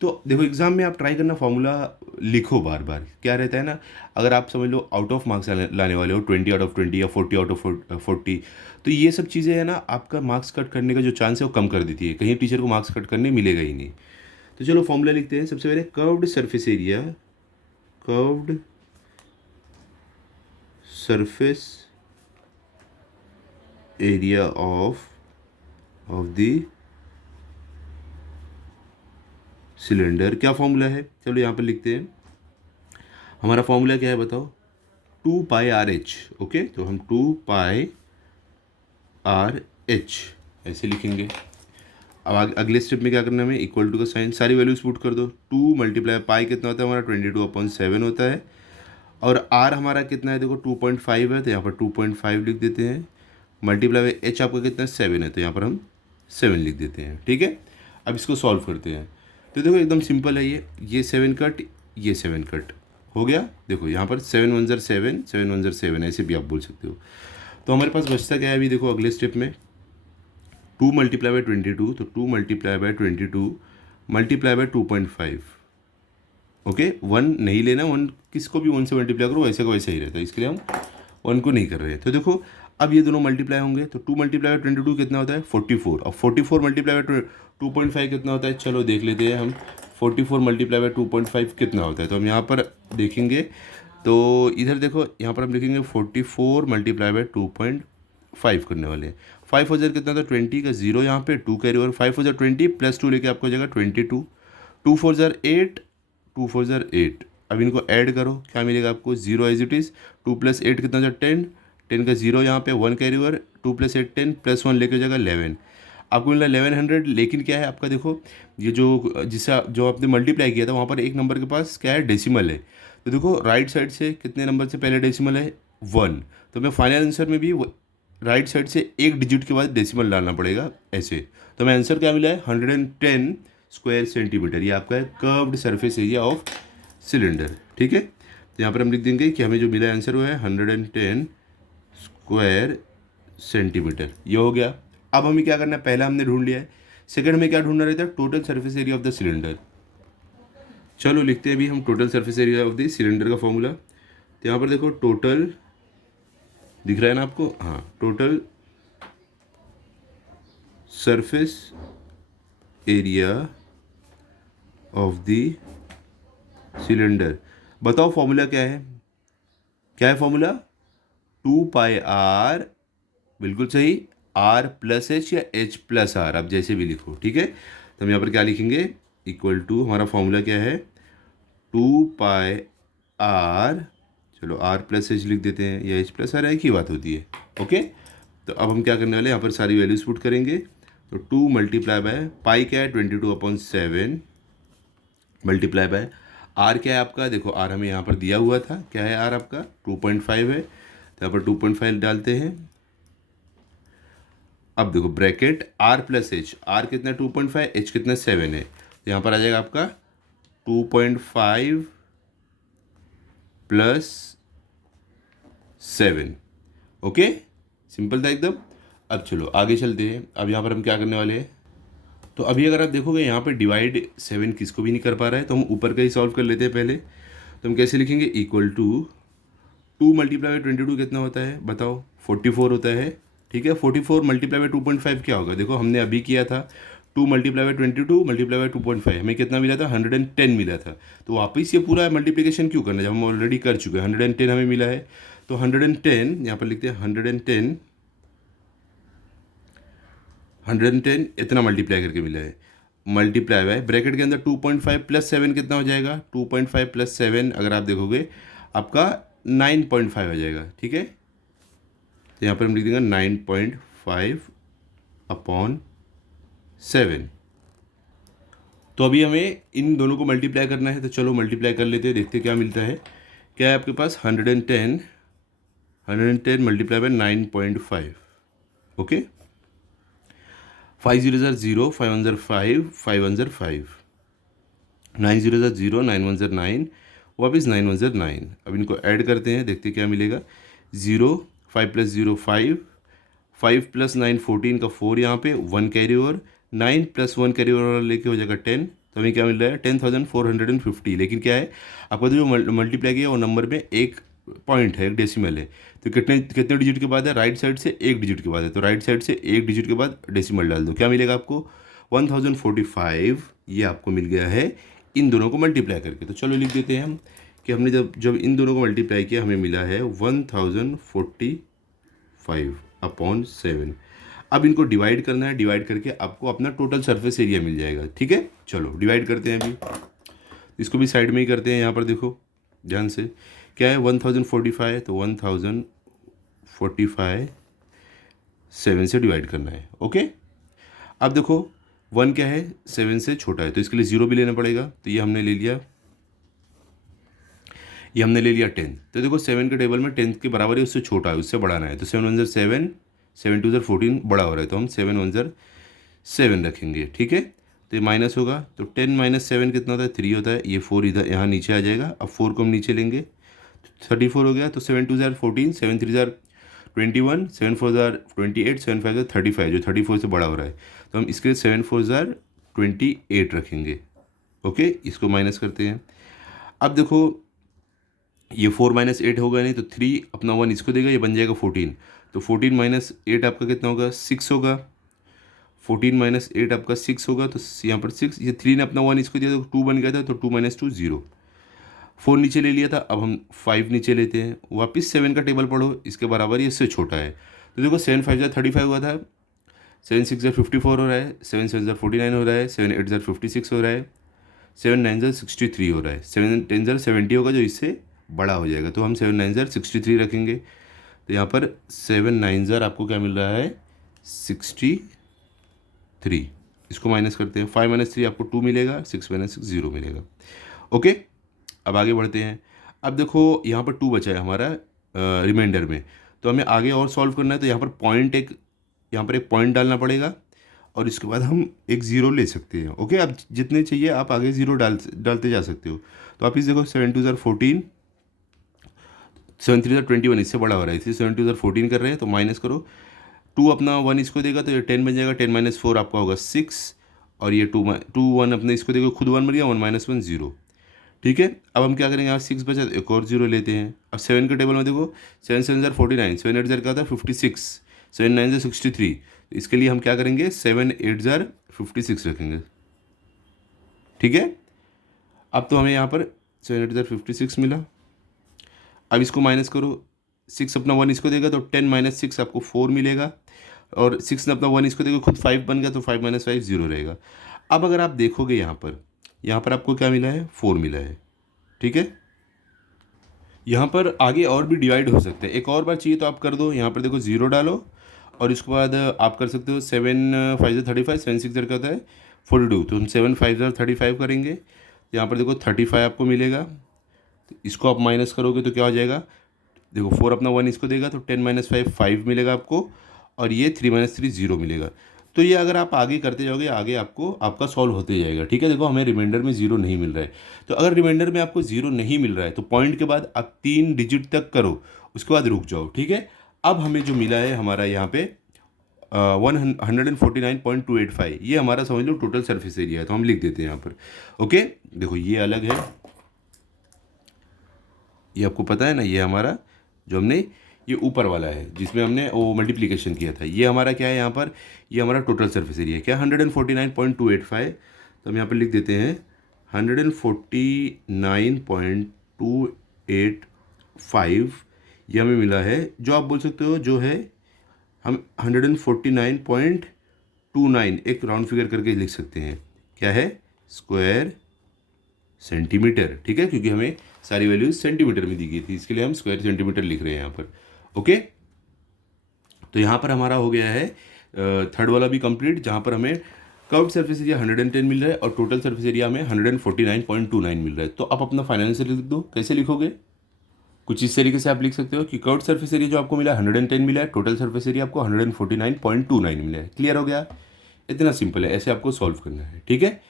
तो देखो एग्जाम में आप ट्राई करना फॉर्मूला लिखो बार बार, क्या रहता है ना, अगर आप समझ लो आउट ऑफ मार्क्स लाने वाले हो 20 आउट ऑफ 20 या 40 आउट ऑफ 40, तो ये सब चीज़ें है ना, आपका मार्क्स कट करने का जो चांस है वो कम कर देती है, कहीं टीचर को मार्क्स कट करने मिलेगा ही नहीं। तो चलो फॉर्मूला लिखते हैं। सबसे पहले curved surface area, curved surface area of the cylinder, क्या फॉर्मूला है, चलो यहाँ पर लिखते हैं। हमारा फॉर्मूला क्या है बताओ, 2πRh। ओके, तो हम 2πRh ऐसे लिखेंगे। अब अगले स्टेप में क्या करना है हमें, इक्वल टू का साइन, सारी वैल्यूज पुट कर दो। 2 मल्टीप्लाई पाई कितना होता है हमारा 22/7 होता है, और आर हमारा कितना है देखो 2.5 है, तो यहाँ पर 2.5 लिख देते हैं। मल्टीप्लाई बाई एच आपका कितना 7 है, तो यहाँ पर हम 7 लिख देते हैं, ठीक है। अब इसको सॉल्व करते हैं। तो देखो एकदम सिंपल है ये 7 कट, ये 7 कट हो गया। देखो यहाँ पर 7 1 ज़र 7, 7 1 ज़र 7, ऐसे भी आप बोल सकते हो। तो हमारे पास बचता क्या है अभी देखो अगले स्टेप में, 2 मल्टीप्लाई बाई 22, तो 2 multiply by 22 multiply by 2.5। Okay, 1 नहीं लेना, 1 किसको भी 1 से मल्टीप्लाई करो वैसे का वैसे ही रहता है, इसके लिए हम 1 को नहीं कर रहे हैं। तो देखो अब ये दोनों मल्टीप्लाई होंगे, तो 2 मल्टीप्लाई बाई 22 कितना होता है 44, और 44 मल्टीप्लाई बाई 2.5 कितना होता है, चलो देख लेते हैं हम। 44 मल्टीप्लाई बाई 2.5 कितना होता है, तो हम यहाँ पर देखेंगे। तो इधर देखो यहाँ पर हम लिखेंगे 44 मल्टीप्लाई बाई 2.5 करने वाले हैं। 5 हो जाए कितना था 20 का 0 यहाँ पे, 2 कैरी ओवर, 5 हो जाए 20 प्लस 2 लेके आपको हो जाएगा 22, 2 4 ज़र 8, 2 4 ज़र 8। अब इनको ऐड करो, क्या मिलेगा आपको 0 एज इट इज़, 2 + 8 कितना था 10, 10 का 0 यहाँ पे, 1 कैरी ओवर, 2 + 8 10 प्लस 1 लेके हो जाएगा 11, आपको मिला 1100। लेकिन क्या है आपका देखो ये जो आपने मल्टीप्लाई किया था वहाँ पर एक नंबर के पास क्या है डेसिमल है, तो देखो राइट साइड से कितने नंबर से पहले डेसिमल है 1, तो मैं फाइनल आंसर में भी राइट साइड से एक डिजिट के बाद डेसिमल डालना पड़ेगा ऐसे। तो हमें आंसर क्या मिला है 110 स्क्वायर सेंटीमीटर, ये आपका है curved surface area of cylinder, ठीक है। तो यहाँ पर हम लिख देंगे कि हमें जो मिला आंसर वो है 110 स्क्वायर सेंटीमीटर, ये हो गया। अब हमें क्या करना है, पहला हमने ढूंढ लिया है, सेकंड में क्या ढूंढना रहता है total surface area of the cylinder. चलो लिखते हैं अभी हम total surface area of the cylinder का फॉर्मूला। तो यहाँ पर देखो टोटल दिख रहा है ना आपको, हाँ, total surface area of the cylinder. बताओ फॉर्मूला क्या है, क्या है फॉर्मूला? 2 पाई आर, बिल्कुल सही, आर प्लस एच या एच प्लस आर, आप जैसे भी लिखो, ठीक है। तो हम यहाँ पर क्या लिखेंगे, इक्वल टू, हमारा फॉर्मूला क्या है, 2 पाई आर, चलो आर प्लस एच लिख देते हैं, या एच प्लस आर एक ही बात होती है, ओके। तो अब हम क्या करने वाले हैं, यहाँ पर सारी वैल्यूज पुट करेंगे। तो 2 मल्टीप्लाई बाय पाई क्या है, 22/7 मल्टीप्लाई बाय आर क्या है आपका, देखो आर हमें यहाँ पर दिया हुआ था, क्या है आर आपका 2.5 है, तो यहाँ पर 2.5 डालते हैं। अब देखो bracket r plus h, r कितना 2.5, एच कितना 7 है, तो यहाँ पर आ जाएगा आपका 2.5 प्लस 7, ओके, सिंपल था एकदम। अब चलो आगे चलते हैं। अब यहाँ पर हम क्या करने वाले हैं, तो अभी अगर आप देखोगे यहाँ पर डिवाइड 7 किसको भी नहीं कर पा रहा है, तो हम ऊपर का ही सॉल्व कर लेते हैं पहले। तो हम कैसे लिखेंगे, इक्वल टू 2 मल्टीप्लाई बाई 22 कितना होता है बताओ, 44 होता है, ठीक है। 44 मल्टीप्लाई बाई 2.5 क्या होगा, देखो हमने अभी किया था 2 मल्टीप्लाई बाई 22 मल्टीप्लाई बाई 2.5, हमें कितना मिला था, 110 मिला था। तो वापस ये पूरा मल्टीप्लिकेशन क्यों करना, जब हम ऑलरेडी कर चुके हैं, 110 हमें मिला है। तो 110 यहाँ पर लिखते हैं, 110 इतना मल्टीप्लाई करके मिला है, मल्टीप्लाई बाय ब्रैकेट के अंदर 2.5 प्लस 7 कितना हो जाएगा, 2.5 प्लस 7 अगर आप देखोगे आपका 9.5 आ जाएगा, ठीक है। तो यहाँ पर हम लिख देंगे 9.5/7। तो अभी हमें इन दोनों को मल्टीप्लाई करना है, तो चलो मल्टीप्लाई कर लेते हैं, देखते क्या मिलता है। क्या है आपके पास, 110 मल्टीप्लाई बाय 9.5, ओके। 5 0 0, 5 1 5, 5 1 5, 9 0 0, 9 1 9, वापिस 9 1 9। अब इनको ऐड करते हैं, देखते क्या मिलेगा, 0, 5 प्लस 0 5, 5 प्लस 9 14 का 4 यहाँ पे, 1 carry over, 9 plus 1 carry over लेके हो जाएगा 10। तो हमें क्या मिल रहा है, 10,450। लेकिन क्या है, आपका जो मल्टीप्लाई किया वो नंबर में एक पॉइंट है, एक डेसिमल है, तो कितने कितने डिजिट के बाद है, राइट साइड से एक डिजिट के बाद है, तो राइट साइड से एक डिजिट के बाद डेसिमल डाल दो, क्या मिलेगा आपको 1045। ये आपको मिल गया है इन दोनों को मल्टीप्लाई करके। तो चलो लिख देते हैं हम कि हमने जब जब इन दोनों को मल्टीप्लाई किया हमें मिला है 1045/7। अब इनको डिवाइड करना है, डिवाइड करके आपको अपना टोटल सरफेस एरिया मिल जाएगा, ठीक है। चलो डिवाइड करते हैं, अभी इसको भी साइड में ही करते हैं। यहाँ पर देखो ध्यान से, क्या है 1045, तो 1045 7 से डिवाइड करना है, ओके। अब देखो 1 क्या है, 7 से छोटा है, तो इसके लिए 0 भी लेना पड़ेगा, तो ये हमने ले लिया, ये हमने ले लिया 10। तो देखो 7 के टेबल में 10 के बराबर है, उससे छोटा है, उससे बढ़ाना है, तो 7 1 7, 7 2 14 बड़ा हो रहा है, तो हम 7 1 7 रखेंगे, ठीक है। तो ये माइनस होगा, तो 10 - 7 कितना होता है, 3 होता है, ये 4 इधर यहाँ नीचे आ जाएगा। अब 4 को हम नीचे लेंगे, 34 हो गया, तो 7 2 14, 7 3 21, 7 4 28, 7 5 35, जो 34 से बड़ा हो रहा है, तो हम इसके लिए 7 4 28 रखेंगे, ओके। इसको माइनस करते हैं। अब देखो ये 4 - 8 होगा नहीं, तो 3 अपना 1 इसको देगा, ये बन जाएगा 14। तो 14 - 8 आपका कितना होगा, 6 होगा। 14 - 8 आपका 6 होगा, तो यहाँ पर 6, ये 3 ने अपना 1 इसको दिया, तो 2 बन गया था, तो 2 - 2 0। 4 नीचे ले लिया था, अब हम 5 नीचे लेते हैं, वापस 7 का टेबल पढ़ो, इसके बराबर ये इससे छोटा है। तो देखो 7 5 35 हुआ था, 7 6 54 हो रहा है, 7 7 49 हो रहा है, 7 8 56 हो रहा है, 7 9 63 हो रहा है, 7 10 70 होगा, जो इससे बड़ा हो जाएगा, तो हम 7 9 63 रखेंगे। तो यहाँ पर 7 9 आपको क्या मिल रहा है, 63। इसको माइनस करते हैं, 5 - 3 आपको 2 मिलेगा, 6 - 6 0 मिलेगा, ओके। अब आगे बढ़ते हैं। अब देखो यहाँ पर 2 बचा है हमारा रिमाइंडर में, तो हमें आगे और सॉल्व करना है, तो यहाँ पर पॉइंट यहाँ पर एक पॉइंट डालना पड़ेगा, और इसके बाद हम एक ज़ीरो ले सकते हैं, ओके। अब जितने चाहिए आप आगे ज़ीरो डालते जा सकते हो। तो आप इस देखो 7 2 14, 7 3 21, इससे बड़ा हो रहा है, इसलिए 7 2 14 कर रहे हैं, तो माइनस करो, 2 अपना 1 इसको देगा, तो ये 10 बन जाएगा, 10 - 4 आपका होगा 6, और ये 2 1 अपने इसको देगा, खुद 1 बन गया, 1 - 1 0, ठीक है। अब हम क्या करेंगे, यहाँ 6 बचा, एक और 0 लेते हैं। अब 7 के टेबल में देखो, 7 7 49, 7 8 क्या था 56, 7 9 63, इसके लिए हम क्या करेंगे, 7 8 56 रखेंगे, ठीक है। अब तो हमें यहाँ पर 7×56 मिला। अब इसको माइनस करो, 6 अपना 1 इसको देगा तो 10 - 6 आपको 4 मिलेगा, और 6 ने अपना 1 इसको देगा, खुद 5 बन गया तो 5 - 5 0 रहेगा। अब अगर आप देखोगे यहाँ पर आपको क्या मिला है, 4 मिला है। ठीक है, यहाँ पर आगे और भी डिवाइड हो सकते हैं, एक और बार चाहिए तो आप कर दो। यहाँ पर देखो 0 डालो, और इसके बाद आप कर सकते हो 7 5 35, 7 6 का होता है 42, तो हम 7 5 35 करेंगे। यहाँ पर देखो 35 आपको मिलेगा, तो इसको आप माइनस करोगे तो क्या हो जाएगा, देखो 4 अपना 1 इसको देगा तो 10 - 5 5 मिलेगा आपको, और ये 3 - 3 0 मिलेगा। तो ये अगर आप आगे करते जाओगे, आगे आपको आपका सॉल्व होते जाएगा। ठीक है, देखो हमें रिमाइंडर में 0 नहीं मिल रहा है, तो अगर रिमाइंडर में आपको 0 नहीं मिल रहा है तो पॉइंट के बाद आप 3 डिजिट तक करो, उसके बाद रुक जाओ। ठीक है, अब हमें जो मिला है हमारा यहाँ पे 149.285, ये हमारा समझ लो टोटल सरफेस एरिया है, तो हम लिख देते हैं यहाँ पर। ओके, देखो ये अलग है, ये आपको पता है ना, ये हमारा जो हमने ये ऊपर वाला है जिसमें हमने वो मल्टीप्लिकेशन किया था, ये हमारा क्या है यहाँ पर, ये हमारा टोटल सरफेस एरिया क्या 149.285, तो हम यहाँ पर लिख देते हैं 149.285, ये हमें मिला है। जो आप बोल सकते हो जो है हम 149.29 एक राउंड फिगर करके लिख सकते हैं, क्या है, स्क्वायर सेंटीमीटर। ठीक है, क्योंकि हमें सारी वैल्यूज सेंटीमीटर में दी गई थी, इसके लिए हम स्क्वायर सेंटीमीटर लिख रहे हैं यहाँ पर। ओके, तो यहाँ पर हमारा हो गया है थर्ड वाला भी कंप्लीट, जहाँ पर हमें कर्व्ड सरफेस एरिया 110 मिल रहा है और टोटल सरफेस एरिया में 149.29 मिल रहा है। तो आप अपना फाइनल आंसर लिख दो, कैसे लिखोगे, कुछ इस तरीके से आप लिख सकते हो कि कर्व्ड सरफेस एरिया जो आपको मिला 110 मिला है, टोटल सरफेस एरिया आपको 149.29 मिला है। क्लियर हो गया, इतना सिंपल है, ऐसे आपको सॉल्व करना है। ठीक है,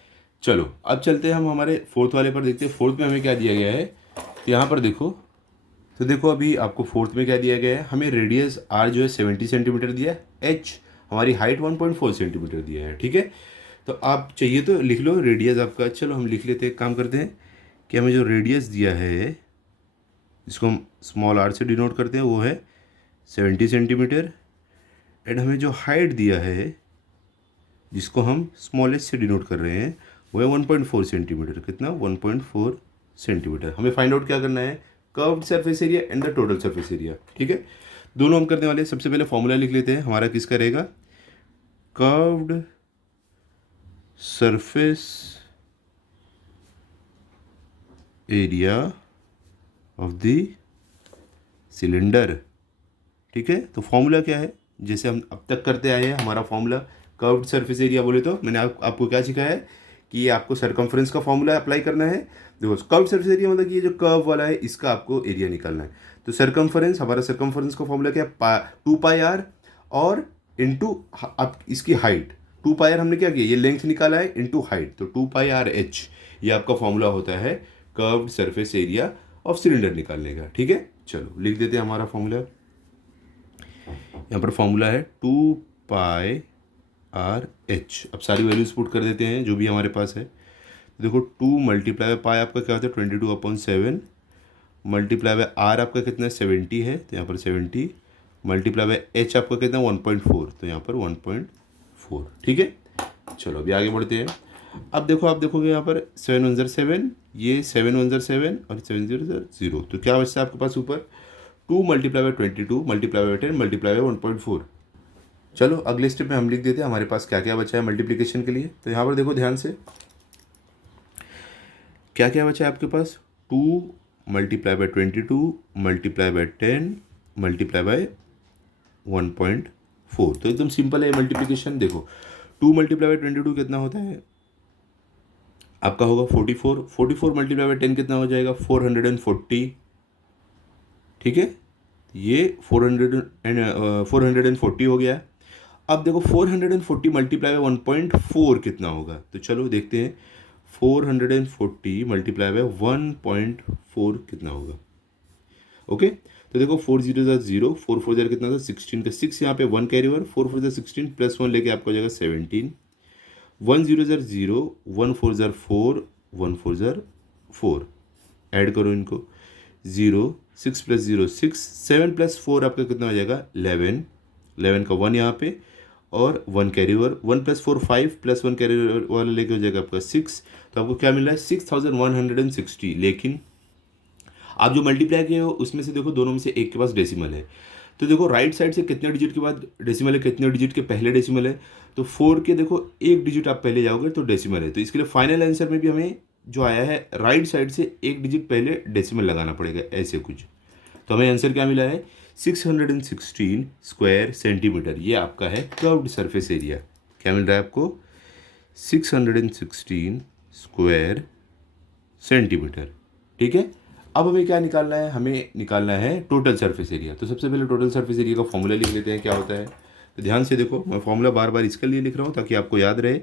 चलो अब चलते हैं हम हमारे फोर्थ वाले पर, देखते हैं फोर्थ में हमें क्या दिया गया है। तो यहाँ पर देखो, तो देखो अभी आपको फोर्थ में क्या दिया गया है, हमें रेडियस आर जो है 70 सेंटीमीटर दिया है, एच हमारी हाइट 1.4 सेंटीमीटर दिया है। ठीक है, तो आप चाहिए तो लिख लो रेडियस आपका, चलो हम लिख लेते हैं, काम करते हैं कि हमें जो रेडियस दिया है जिसको हम स्मॉल आर से डिनोट करते हैं वो है 70 सेंटीमीटर, एंड हमें जो हाइट दिया है जिसको हम स्मॉल एच से डिनोट कर रहे हैं वो है 1.4 सेंटीमीटर। कितना, 1.4 सेंटीमीटर। हमें फाइंड आउट क्या करना है, curved surface area and the total surface area. ठीक है, दोनों हम करने वाले हैं। सबसे पहले फॉर्मूला लिख लेते हैं, हमारा किसका रहेगा, curved surface area of the cylinder. ठीक है, तो फॉर्मूला क्या है, जैसे हम अब तक करते आए हैं, हमारा फॉर्मूला कर्व्ड सरफेस एरिया बोले तो मैंने आपको क्या सिखाया है कि ये आपको सरकमफ्रेंस का फॉर्मूला अप्लाई करना है। देखो कर्व्ड सरफेस एरिया मतलब कि ये जो कर्व वाला है इसका आपको एरिया निकालना है। तो सरकमफ्रेंस, हमारा सरकमफ्रेंस का फॉर्मूला क्या है, 2πr और इंटू आप इसकी हाइट, 2πr हमने क्या किया, ये लेंथ निकाला है इंटू हाइट, तो 2πrh ये आपका फॉर्मूला होता है curved surface area of cylinder निकालने का। ठीक है, चलो लिख देते हैं हमारा फॉर्मूला। यहाँ पर फॉर्मूला है 2πrh। अब सारी वैल्यूज पुट कर देते हैं जो भी हमारे पास है। तो देखो 2 मल्टीप्लाई बाय पाई आपका क्या होता है 22/7, मल्टीप्लाई बाय आर आपका कितना 70 है, तो यहाँ पर 70, मल्टीप्लाई बाय एच आपका कितना 1.4, तो यहाँ पर 1.4। ठीक है, चलो अभी आगे बढ़ते हैं। अब देखो, आप देखोगे यहाँ पर 7 1 ज़र 7, ये 7 1 ज़र 7 और 7 0 ज़र 0, तो क्या बचता है आपके पास ऊपर 2 multiply by 22 multiply by 10 multiply by 1.4। चलो अगले स्टेप में हम लिख देते हैं हमारे पास क्या क्या बचा है मल्टीप्लिकेशन के लिए। तो यहाँ पर देखो ध्यान से क्या क्या बचा है आपके पास, 2 multiply by 22 multiply by 10 multiply by 1.4। तो एकदम सिंपल है मल्टीप्लिकेशन। देखो 2 मल्टीप्लाई बाय 22 कितना होता है आपका होगा 44, 44 मल्टीप्लाई बाय 10 कितना हो जाएगा 440। ठीक है, ये 440 हो गया। अब देखो 440 मल्टीप्लाई बाय 1.4 कितना होगा, तो चलो देखते हैं 440 मल्टीप्लाई बाय 1.4 कितना होगा। ओके, तो देखो 4 0 ज़र 0, 4 4 ज़र कितना था 16 का 6, यहाँ पे 1 कैरी ओवर, 4 4 ज़र 16 प्लस 1 लेके आपको हो जाएगा 17, 1 0 ज़र 0, 1 4 ज़र 4, 1 4 ज़र 4, ऐड करो इनको 0, 6 प्लस 0 6, 7 प्लस 4 आपका कितना हो जाएगा 11, 11 का 1 यहाँ पे, और 1 कैरी ओवर, 1 + 4 5 + 1 कैरी ओवर वाला लेके हो जाएगा आपका 6। तो आपको क्या मिल रहा है 6160। लेकिन आप जो मल्टीप्लाई किए हो उसमें से देखो दोनों में से एक के पास डेसिमल है। तो देखो राइट साइड से कितने डिजिट के बाद डेसिमल है, कितने डिजिट के पहले डेसिमल है। तो 4 के देखो एक डिजिट आप पहले जाओगे तो डेसिमल है। तो इसके लिए फाइनल आंसर में भी हमें जो आया है राइट साइड से एक डिजिट पहले डेसिमल लगाना पड़ेगा, ऐसे कुछ। तो हमें आंसर क्या मिला है 616 स्क्वायर सेंटीमीटर। ये आपका है कर्व्ड सरफेस एरिया। क्या मिल रहा है आपको 616 स्क्वायर सेंटीमीटर। ठीक है, अब हमें क्या निकालना है, हमें निकालना है टोटल सरफेस एरिया। तो सबसे पहले टोटल सरफेस एरिया का फॉर्मूला लिख लेते हैं, क्या होता है। तो ध्यान से देखो, मैं फॉर्मूला बार बार इसके लिए लिख रहा हूँ ताकि आपको याद रहे।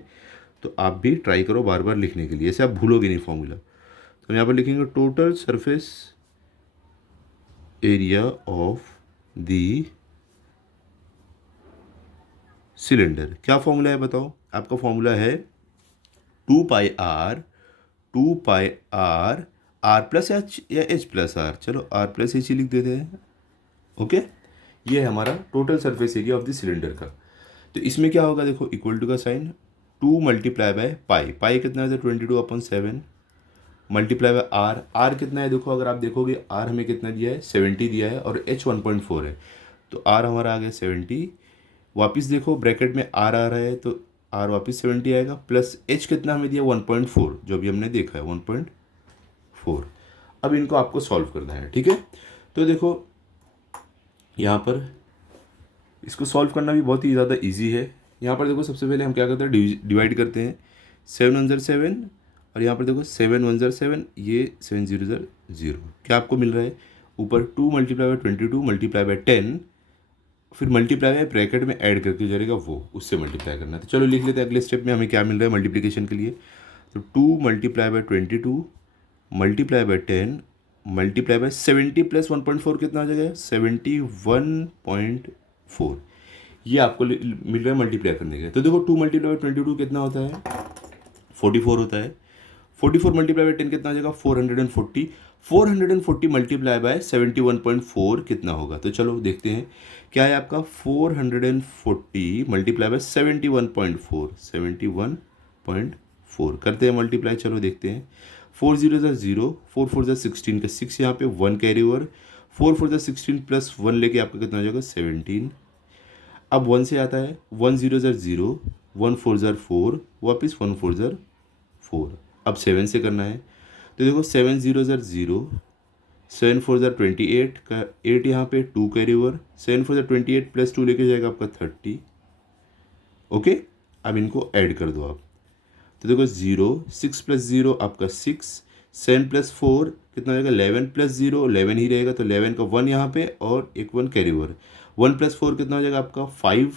तो आप भी ट्राई करो बार बार लिखने के लिए, ऐसे आप भूलोगे नहीं फॉर्मूला। तो यहाँ पर लिखेंगे total surface area of the cylinder. क्या फॉर्मूला है बताओ। आपका फॉर्मूला है 2πr, 2πr r+h या h+r। चलो r+h ही लिख देते हैं। ओके, ये है हमारा total surface area of the cylinder का। तो इसमें क्या होगा देखो, इक्वल टू का साइन 2 × पाई। पाई कितना है 22/7 मल्टीप्लाई बाय आर। आर कितना है देखो, अगर आप देखोगे आर हमें कितना दिया है 70 दिया है और एच 1.4 है। तो आर हमारा आ गया 70। वापस देखो ब्रैकेट में आर आ रहा है तो आर वापस 70 आएगा, प्लस एच कितना हमें दिया 1.4, जो भी हमने देखा है 1.4। अब इनको आपको सॉल्व करना है। ठीक है, तो देखो यहाँ पर इसको सॉल्व करना भी बहुत ही ज़्यादा इजी है। यहाँ पर देखो सबसे पहले हम क्या करते हैं, डिवाइड करते हैं। 7 1 7 और यहाँ पर देखो 7 1 7, ये 7 0 0। क्या आपको मिल रहा है ऊपर 2 × 22 × 10, फिर मल्टीप्लाई बाय ब्रैकेट में ऐड करके जाएगा वो, उससे मल्टीप्लाई करना है। तो चलो लिख लेते हैं अगले स्टेप में हमें क्या मिल रहा है मल्टीप्लिकेशन के लिए। तो 2 × 22 मल्टीप्लाई बाय 10 मल्टीप्लाई बाय 70 + 1.4 कितना आ जाएगा 71.4। ये आपको मिल रहा है मल्टीप्लाई करने के। तो देखो 2 × 22 कितना होता है 44 होता है। 44 मल्टीप्लाई बाय 10 कितना आ जाएगा 440। 440 मल्टीप्लाई बाय 71.4 कितना होगा। तो चलो देखते हैं क्या है आपका 440 मल्टीप्लाई बाय 71.4, 71.4 करते हैं मल्टीप्लाई। चलो देखते हैं 4 0 0, 4 4 16 का 6, यहाँ पे 1 कैरी ओवर, 4 4 16 + 1 लेके आपका कितना हो जाएगा 17। अब 1 से आता है 1 0 0, 1 4 4, वापस 1 4 4। अब 7 से करना है तो देखो 7 0 0, 7 4 28 का 8, यहाँ पे 2 कैरी ओवर, 7 4 28 + 2 लेके जाएगा आपका 30। ओके, अब इनको ऐड कर दो आप। तो देखो 0 6 + 0 आपका 6, 7 + 4 कितना हो जाएगा 11 + 0 11 ही रहेगा। तो 11 का 1 यहाँ पे और एक 1 कैरी ओवर, 1 + 4 कितना हो जाएगा आपका 5,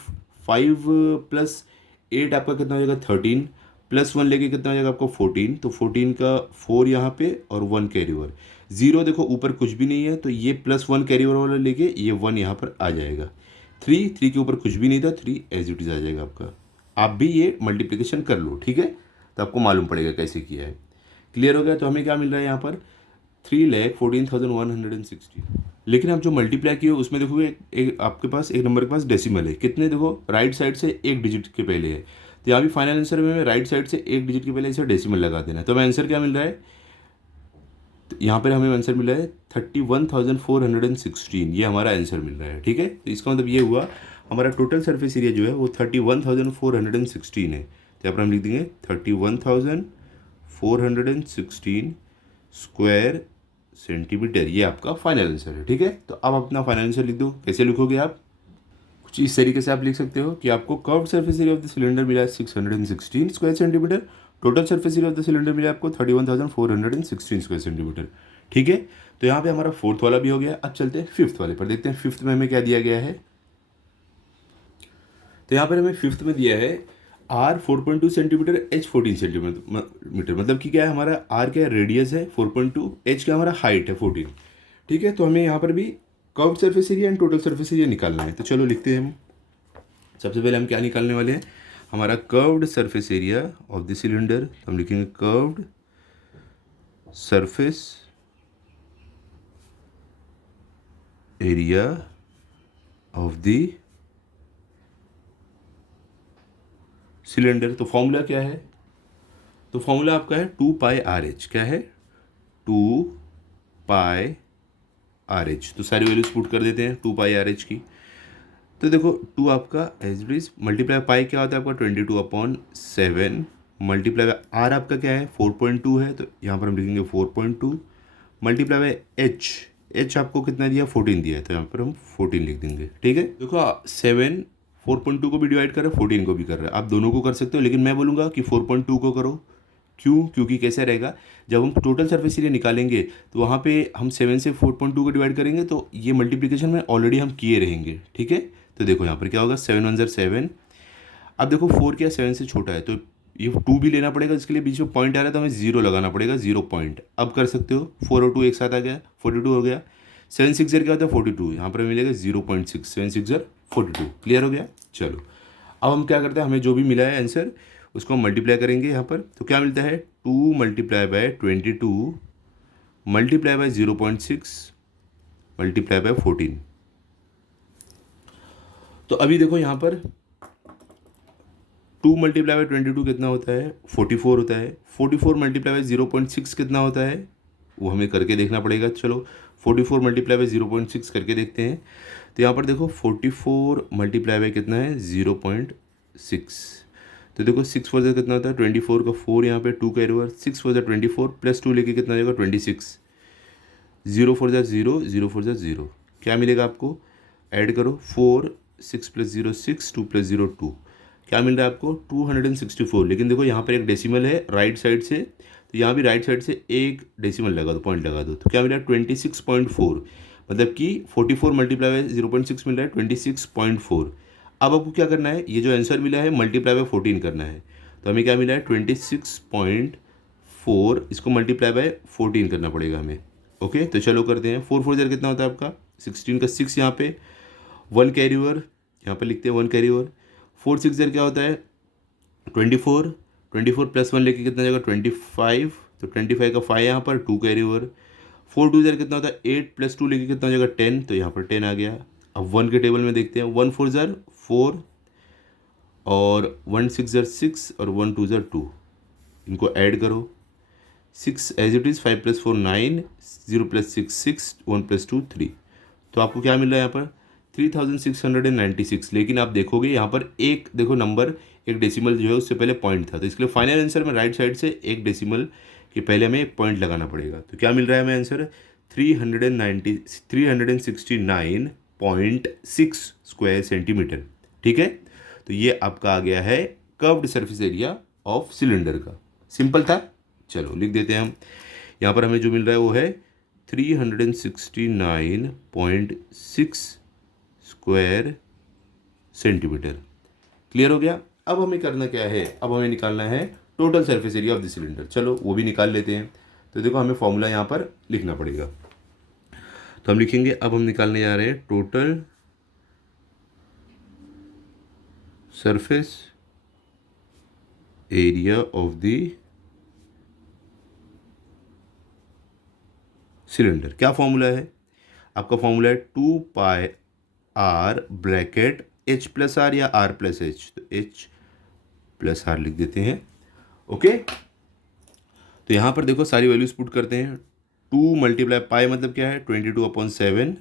5 + 8 आपका कितना हो जाएगा 13, +1 लेके कितना हो जाएगा आपका 14। तो 14 का 4 यहाँ पे और 1 कैरी ओवर। 0 देखो ऊपर कुछ भी नहीं है तो ये +1 कैरी ओवर वाला लेके ये 1 यहाँ पर आ जाएगा। 3 के ऊपर कुछ भी नहीं था, 3 एज इट इज आ जाएगा आपका। आप भी ये मल्टीप्लिकेशन कर लो, ठीक है, तो आपको मालूम पड़ेगा कैसे किया है। क्लियर हो गया। तो हमें क्या मिल रहा है यहाँ पर 3,14,160। लेकिन आप जो मल्टीप्लाई किए उसमें देखोगे एक आपके पास एक नंबर के पास डेसिमल है, कितने देखो राइट साइड से एक डिजिट के पहले है। तो यहाँ भी फाइनल आंसर में राइट साइड से एक डिजिट के पहले इसे डेसिमल लगा देना है। तो हमें आंसर क्या मिल रहा है, तो यहाँ पर हमें आंसर मिला है 31,416। ये हमारा आंसर मिल रहा है। ठीक है, तो इसका मतलब ये हुआ हमारा टोटल सरफेस एरिया जो है वो 31,416 है। तो यहाँ पर हम लिख देंगे 31,416 स्क्वायर सेंटीमीटर। ये आपका फाइनल आंसर है। ठीक है, तो अब अपना फाइनल आंसर लिख दो। कैसे लिखोगे आप, कुछ इस तरीके से आप लिख सकते हो कि आपको curved surface area of the cylinder मिला है 616 square centimetre, total surface area of the cylinder मिला आपको 31,416 स्क्वायर सेंटीमीटर। ठीक है, तो यहाँ पे हमारा फोर्थ वाला भी हो गया। अब चलते हैं फिफ्थ वाले पर, देखते हैं फिफ्थ में हमें क्या दिया गया है। तो यहाँ पर हमें फिफ्थ में दिया है आर 4.2 सेंटीमीटर, एच 14 सेंटीमीटर। मतलब कि क्या है हमारा आर क्या रेडियस है 4.2, एच क्या हमारा हाइट है 14। ठीक है, तो हमें यहाँ पर भी curved surface area and total surface area निकालना है। तो चलो लिखते हैं हम। सबसे पहले हम क्या निकालने वाले हैं, हमारा curved surface area of the cylinder. हम लिखेंगे curved surface area of the cylinder. तो फॉर्मूला क्या है? तो फॉर्मूला आपका है 2πRh। क्या है? 2πRh। तो सारी वैल्यूज पुट कर देते हैं 2πRh की। तो देखो 2 आपका as it is multiply pi क्या होता है आपका 22/7 मल्टीप्लाई बाय आर आपका क्या है 4.2 है, तो यहाँ पर हम लिखेंगे 4.2 मल्टीप्लाई बाय एच आपको कितना दिया 14 दिया है, तो यहाँ पर हम 14 लिख देंगे। ठीक है, देखो 7 4.2 को भी डिवाइड कर रहा है 14 को भी कर रहा है, आप दोनों को कर सकते हो, लेकिन मैं बोलूँगा कि 4.2 को करो। क्यों? क्योंकि कैसे रहेगा, जब हम टोटल सरफेस एरिया निकालेंगे तो वहाँ पे हम 7 से 4.2 को डिवाइड करेंगे तो ये मल्टीप्लिकेशन में ऑलरेडी हम किए रहेंगे। ठीक है, तो देखो यहाँ पर क्या होगा 7 1 7। अब देखो 4 क्या 7 से छोटा है, तो ये 2 भी लेना पड़ेगा, इसके लिए बीच में पॉइंट आ रहा है तो हमें 0 लगाना पड़ेगा, 0 पॉइंट। अब कर सकते हो 4 और 2 एक साथ आ गया 42 हो गया। 7 6 क्या होता है 42, यहाँ पर मिलेगा 0.6, 7 6 42। क्लियर हो गया। चलो अब हम क्या करते हैं, हमें जो भी मिला है आंसर उसको हम मल्टीप्लाई करेंगे यहाँ पर, तो क्या मिलता है 2 multiply by 22 multiply bye 0.6 multiply by 14। तो अभी देखो यहाँ पर 2 मल्टीप्लाई बाय 22 कितना होता है 44 होता है। 44 मल्टीप्लाई बाय 0.6 कितना होता है वो हमें करके देखना पड़ेगा। चलो 44 मल्टीप्लाई बाय 0.6 करके देखते हैं। तो यहाँ पर देखो 44 मल्टीप्लाई बाय कितना है 0.6, तो देखो 6 4 कितना होता है 24 का 4, यहाँ पे 2 कैरी ओवर 6 4 24 प्लस 2 लेके कितना जाएगा 26, 0 4 0 0 4 0। क्या मिलेगा आपको, ऐड करो 4 6 + 0 6 2 + 0 2, क्या मिल रहा है आपको 264। लेकिन देखो यहाँ पर एक डेसिमल है राइट साइड से, तो यहाँ भी राइट साइड से एक डेसिमल लगा दो, पॉइंट लगा दो, तो क्या मिल रहा है 26.4, मतलब कि 44 मल्टीप्लाई बाय 0.6 मिल रहा है 26.4। अब आपको क्या करना है, ये जो आंसर मिला है मल्टीप्लाई बाय 14 करना है, तो हमें क्या मिला है 26.4, इसको मल्टीप्लाई बाय 14 करना पड़ेगा हमें। ओके, तो चलो करते हैं। 4 4 कितना होता है आपका 16 का 6, यहाँ पे 1 कैरी ओवर, यहाँ पर लिखते हैं 1 कैरी ओवर। 4 6 क्या होता है 24, 24 + 1 लेके कितना जाएगा 25, तो 25 का 5 यहाँ पर 2 कैरी ओवर। 4 2 कितना होता है 8 + 2 लेके कितना हो जाएगा 10, तो यहाँ पर 10 आ गया। अब 1 के टेबल में देखते हैं 1 4 4 और 1 6 6 और 1 2 2, इनको ऐड करो 6 एज इट इज़ 5 + 4 9 0 + 6 6 1 + 2 3, तो आपको क्या मिल रहा है यहाँ पर 3696। लेकिन आप देखोगे यहाँ पर एक देखो नंबर एक डेसिमल जो है उससे पहले पॉइंट था, तो इसके लिए फाइनल आंसर में राइट साइड से एक डेसिमल के पहले हमें एक पॉइंट लगाना पड़ेगा। तो क्या मिल रहा है हमें आंसर 369.6 स्क्वायर सेंटीमीटर। ठीक है, तो ये आपका आ गया है curved surface area of cylinder का। सिंपल था, चलो लिख देते हैं हम। यहाँ पर हमें जो मिल रहा है वो है 369.6 स्क्वायर सेंटीमीटर। क्लियर हो गया। अब हमें करना क्या है, अब हमें निकालना है total surface area of the cylinder. चलो वो भी निकाल लेते हैं। तो देखो हमें फॉर्मूला यहाँ पर लिखना पड़ेगा, तो हम लिखेंगे, अब हम निकालने जा रहे हैं total surface area of the cylinder. क्या फॉर्मूला है आपका, फॉर्मूला है 2πr ब्रैकेट h + r या r + h, तो h + r लिख देते हैं। ओके, तो यहाँ पर देखो सारी वैल्यूज पुट करते हैं। 2 मल्टीप्लाई पाई मतलब क्या है 22/7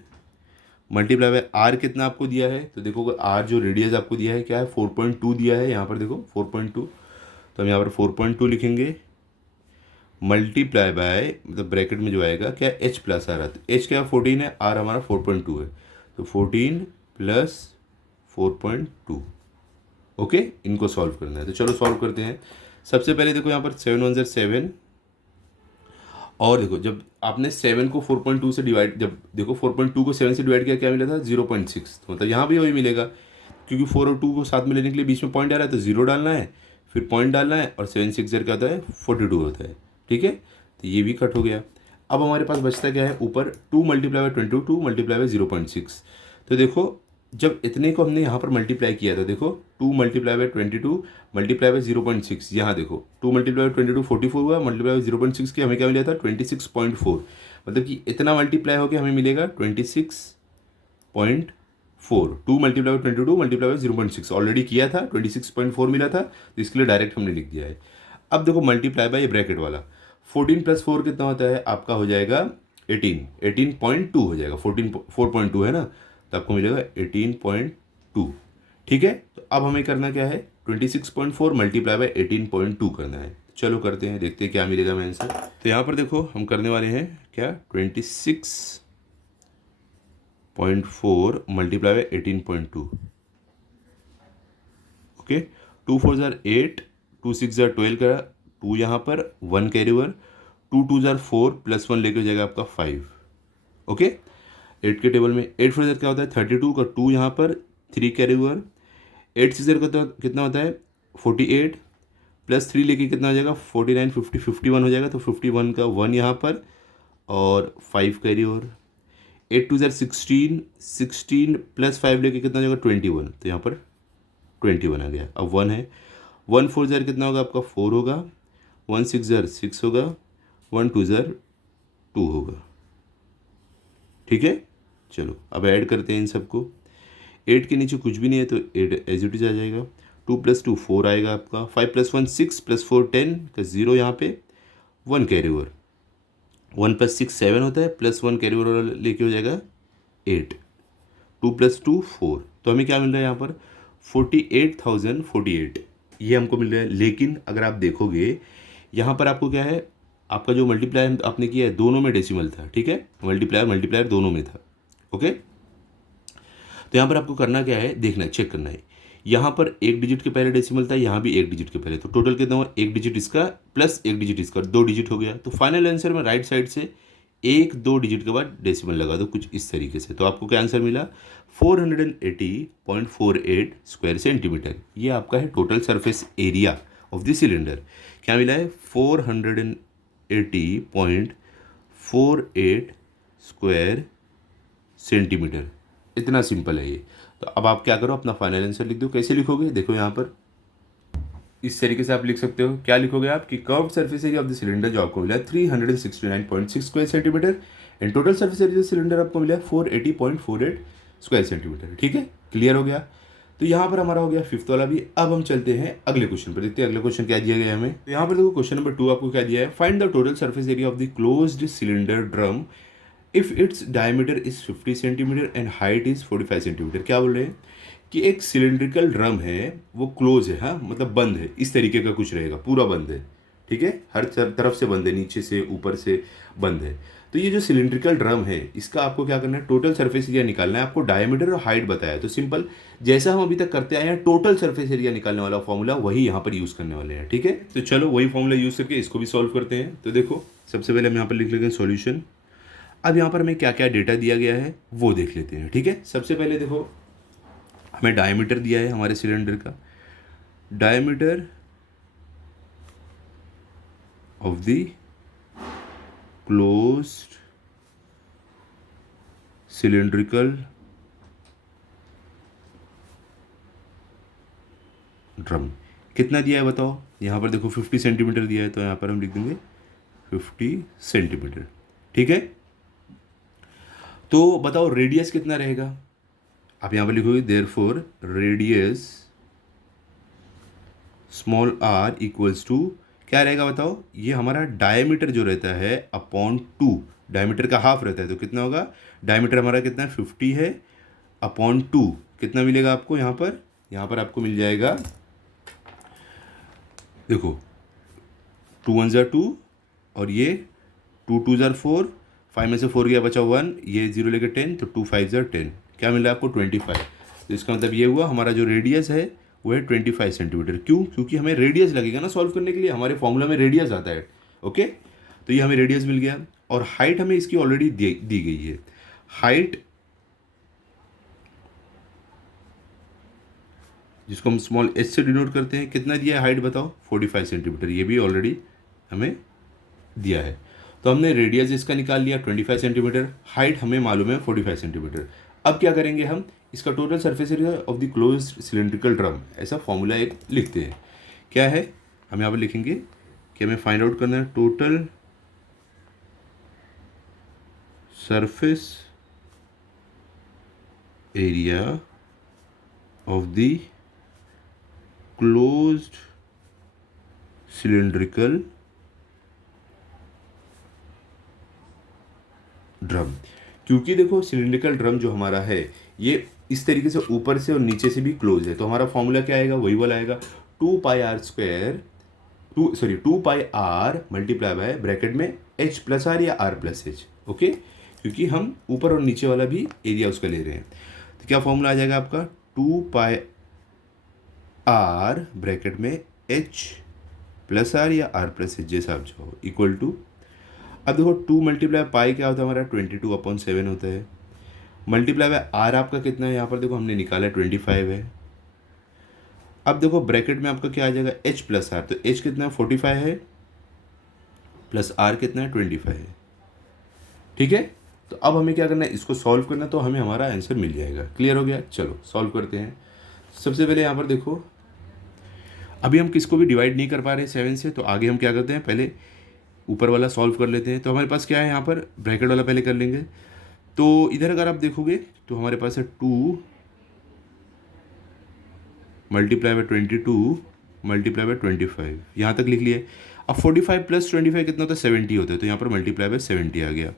मल्टीप्लाई बाय r कितना आपको दिया है, तो देखो r जो रेडियस आपको दिया है क्या है 4.2 दिया है, यहाँ पर देखो 4.2, तो हम यहाँ पर 4.2 लिखेंगे मल्टीप्लाई बाय मतलब ब्रैकेट में जो आएगा क्या h + r है, तो h क्या 14 है, r हमारा 4.2 है, तो 14 + 4.2। ओके, इनको सॉल्व करना है, तो चलो सॉल्व करते हैं। सबसे पहले देखो यहाँ पर 7 1 7, और देखो जब आपने 7 को 4.2 से डिवाइड, जब देखो 4.2 को 7 से डिवाइड किया क्या मिला था 0.6, तो मतलब यहाँ भी वही मिलेगा, क्योंकि 4 और 2 को साथ में लेने के लिए बीच में पॉइंट आ रहा है तो 0 डालना है, फिर पॉइंट डालना है, और 7 6 क्या होता है 42 होता है। ठीक है, तो ये भी कट हो गया। अब हमारे पास बचता क्या है ऊपर 2 मल्टीप्लाई बाय 22 मल्टीप्लाई बाय 0.6, तो देखो जब इतने को हमने यहाँ पर मल्टीप्लाई किया था, देखो 2 मल्टीप्लाई बाय 22 मल्टीप्लाई बाय 0.6, यहाँ देखो 2 मल्टीप्लाई बाय 22 44 हुआ, मल्टीप्लाई बाय 0.6 की हमें क्या मिला था 26.4, मतलब कि इतना मल्टीप्लाई होकर हमें मिलेगा 26.4। 4, 2 multiply by 22 multiply by 0.6 already किया था, 26.4 मिला था, तो इसके लिए डायरेक्ट हमने लिख दिया है। अब देखो मल्टीप्लाई बाई ब्रैकेट वाला 14 प्लस 4 कितना होता है आपका, हो जाएगा 18, 18.2 हो जाएगा, 4.2 है ना, तो आपको मिलेगा 18.2। ठीक है, तो अब हमें करना क्या है, 26.4 मल्टीप्लाई बाई 18.2 करना है। चलो करते हैं, देखते हैं क्या मिलेगा हमें आंसर। तो यहाँ पर देखो हम करने वाले हैं क्या, 26.4 मल्टीप्लाई बाई 18.2। ओके, 2 4 ज़ार 8, 2 6 ज़ार 12 का 2 यहाँ पर 1 कैरी ओवर, 2 2 ज़ार 4 प्लस 1 लेके हो जाएगा आपका 5। ओके, 8 के टेबल में 8 4 ज़ार क्या होता है 32 का 2 यहाँ पर 3 कैरी ओवर, 8 6 ज़ार का कितना होता है 48 प्लस 3 लेके कितना हो जाएगा 49 50 51 हो जाएगा, तो 51 का 1 यहाँ पर और 5 कैरी ओवर। 8 2 ज़ार 16, 16 प्लस 5 लेके कितना हो जाएगा 21, तो यहाँ पर 21 आ गया। अब 1 है, 1 4 ज़ार कितना होगा आपका 4 होगा, 1 6 ज़ार 6 होगा, 1 2 ज़ार 2 होगा। ठीक है, चलो अब ऐड करते हैं इन सबको। 8 के नीचे कुछ भी नहीं है तो 8 एज इट इज आ जाएगा, 2 प्लस 2 4 आएगा आपका, 5 प्लस 1 6 प्लस 4 10 का 0 यहाँ पे, 1 कैरी ओवर, 1 प्लस 6 7 होता है, प्लस 1 कैरी ओवर लेके हो जाएगा 8, 2 प्लस 2 4, तो हमें क्या मिल रहा है यहाँ पर 48,048 ये हमको मिल रहा है। लेकिन अगर आप देखोगे यहाँ पर आपको क्या है, आपका जो मल्टीप्लायर आपने किया है दोनों में डेसिमल था। ठीक है, मल्टीप्लायर दोनों में था। ओके, तो यहाँ पर आपको करना क्या है, देखना चेक करना है, यहाँ पर एक डिजिट के पहले डेसिमल था, यहाँ भी एक डिजिट के पहले, तो टोटल कितना हुआ, एक डिजिट इसका प्लस एक डिजिट इसका, 2 डिजिट हो गया। तो फाइनल आंसर में राइट साइड से 1 2 डिजिट के बाद डेसिमल लगा दो कुछ इस तरीके से, तो आपको क्या आंसर मिला 480.48 स्क्वायर सेंटीमीटर। ये आपका है total surface area of the cylinder. क्या मिला है 480.48 स्क्वायर सेंटीमीटर। इतना सिंपल है ये। तो अब आप क्या करो, अपना फाइनल आंसर लिख दो। कैसे लिखोगे, देखो यहाँ पर इस तरीके से आप लिख सकते हो। क्या लिखोगे आप कि curved surface area of the cylinder जो आपको मिला 369.6 square centimetre and total surface area cylinder आपको मिला 480.48 स्क्वायर सेंटीमीटर। ठीक है, क्लियर हो गया। तो यहाँ पर हमारा हो गया फिफ्थ वाला भी। अब हम चलते हैं अगले क्वेश्चन पर, देखते हैं अगले क्वेश्चन क्या दिया गया है हमें। तो यहाँ पर देखो क्वेश्चन नंबर 2 आपको क्या दिया है, find the total surface area of the closed cylinder drum if its diameter is 50 centimetre and height is 45 centimetre. क्या बोल रहे हैं कि एक सिलेंड्रिकल ड्रम है, वो क्लोज है, हाँ मतलब बंद है, इस तरीके का कुछ रहेगा, पूरा बंद है। ठीक है, हर तरफ से बंद है, नीचे से ऊपर से बंद है। तो ये जो सिलेंड्रिकल ड्रम है, इसका आपको क्या करना है, टोटल सरफेस एरिया निकालना है। आपको डायमीटर और हाइट बताया, तो सिंपल जैसा हम अभी तक करते आए हैं, टोटल सरफेस एरिया निकालने वाला फॉर्मूला वही यहाँ पर यूज़ करने वाले हैं। ठीक है, तो चलो वही फॉर्मूला यूज़ करके इसको भी सॉल्व करते हैं। तो देखो सबसे पहले हम यहाँ पर लिख लेते हैं सॉल्यूशन। अब यहाँ पर हमें क्या क्या डेटा दिया गया है वो देख लेते हैं। ठीक है, सबसे पहले देखो हमें डायमीटर दिया है हमारे सिलेंडर का, diameter of the closed cylindrical drum कितना दिया है बताओ। यहाँ पर देखो 50 सेंटीमीटर दिया है, तो यहाँ पर हम लिख देंगे 50 सेंटीमीटर। ठीक है, तो बताओ रेडियस कितना रहेगा। आप यहाँ पर लिखोगे therefore radius small r equals to क्या रहेगा बताओ, ये हमारा डायमीटर जो रहता है अपॉन 2, डायमीटर का हाफ रहता है, तो कितना होगा, डायमीटर हमारा कितना है 50 है, अपॉन 2 कितना मिलेगा आपको यहाँ पर आपको मिल जाएगा, देखो 2 1 ज़ार 2 और ये 2 2 ज़ार 4, 5 में से 4 गया बचा 1, ये 0 लेके 10, तो 2 5 ज़ार 10, क्या मिल रहा है आपको 25। तो इसका मतलब ये हुआ हमारा जो रेडियस है वो है 25 सेंटीमीटर। क्यों, क्योंकि हमें रेडियस लगेगा ना सॉल्व करने के लिए, हमारे फॉर्मूला में रेडियस आता है। ओके, तो ये हमें रेडियस मिल गया और हाइट हमें इसकी ऑलरेडी दी गई है। हाइट जिसको हम स्मॉल एच से डिनोट करते हैं, कितना दिया है हाइट बताओ 45 सेंटीमीटर, ये भी ऑलरेडी हमें दिया है। तो हमने रेडियस इसका निकाल लिया 25 सेंटीमीटर, हाइट हमें मालूम है 45 सेंटीमीटर। अब क्या करेंगे हम, इसका total surface area of the closed cylindrical drum ऐसा फॉर्मूला एक लिखते हैं। क्या है, हम यहाँ पर लिखेंगे कि हमें फाइंड आउट करना है total surface area of the closed cylindrical drum. क्योंकि देखो सिलिंड्रिकल ड्रम जो हमारा है ये इस तरीके से ऊपर से और नीचे से भी क्लोज है, तो हमारा फॉर्मूला क्या आएगा, वही वाला आएगा, 2 पाई मल्टीप्लाई बाय ब्रैकेट में h प्लस आर या आर प्लस एच। ओके, क्योंकि हम ऊपर और नीचे वाला भी एरिया उसका ले रहे हैं, तो क्या फॉर्मूला आ जाएगा आपका 2 पाई ब्रैकेट में h प्लस आर या आर प्लस एच जैसा आप चाहो इक्वल टू, अब देखो 2 मल्टीप्लाई पाई क्या होता है हमारा 22/7 होता है, मल्टीप्लाई बाय आर आपका कितना है, यहाँ पर देखो हमने निकाला 25 है। अब देखो ब्रैकेट में आपका क्या आ जाएगा h प्लस आर, तो h कितना है 45 है, प्लस आर कितना है 25 है। ठीक है, तो अब हमें क्या करना है, इसको सॉल्व करना, तो हमें हमारा आंसर मिल जाएगा। क्लियर हो गया, चलो सॉल्व करते हैं। सबसे पहले यहाँ पर देखो अभी हम किसको भी डिवाइड नहीं कर पा रहे 7 से, तो आगे हम क्या करते हैं, पहले ऊपर वाला सॉल्व कर लेते हैं। तो हमारे पास क्या है, यहाँ पर ब्रैकेट वाला पहले कर लेंगे। तो इधर अगर आप देखोगे तो हमारे पास है 2 मल्टीप्लाई बाय 22 मल्टीप्लाई बाय 25, यहाँ तक लिख लिए। अब 45 प्लस 25 कितना होता है 70 होता है, तो यहाँ पर मल्टीप्लाई बाय 70 आ गया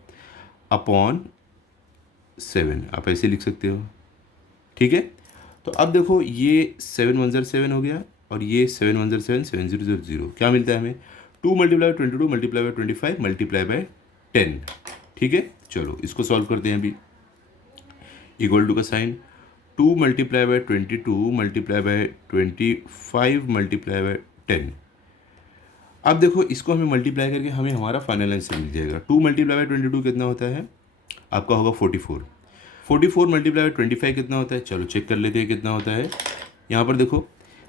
अपॉन 7, आप ऐसे लिख सकते हो। ठीक है, तो अब देखो ये 7 1 ज़र 7 हो गया और ये 7 1 ज़र 7 7 0 0 0, क्या मिलता है हमें 2 multiply by 22 multiply by 25 multiply by 10। ठीक है, चलो इसको सॉल्व करते हैं अभी। इक्वल टू का sign 2 multiply by 22 multiply by 25 multiply by 10। अब देखो इसको हमें मल्टीप्लाई करके हमें हमारा फाइनल आंसर मिल जाएगा। 2 मल्टीप्लाई बाय 22 कितना होता है आपका होगा 44। 44 मल्टीप्लाई बाय 25 कितना होता है, चलो चेक कर लेते हैं कितना होता है। यहाँ पर देखो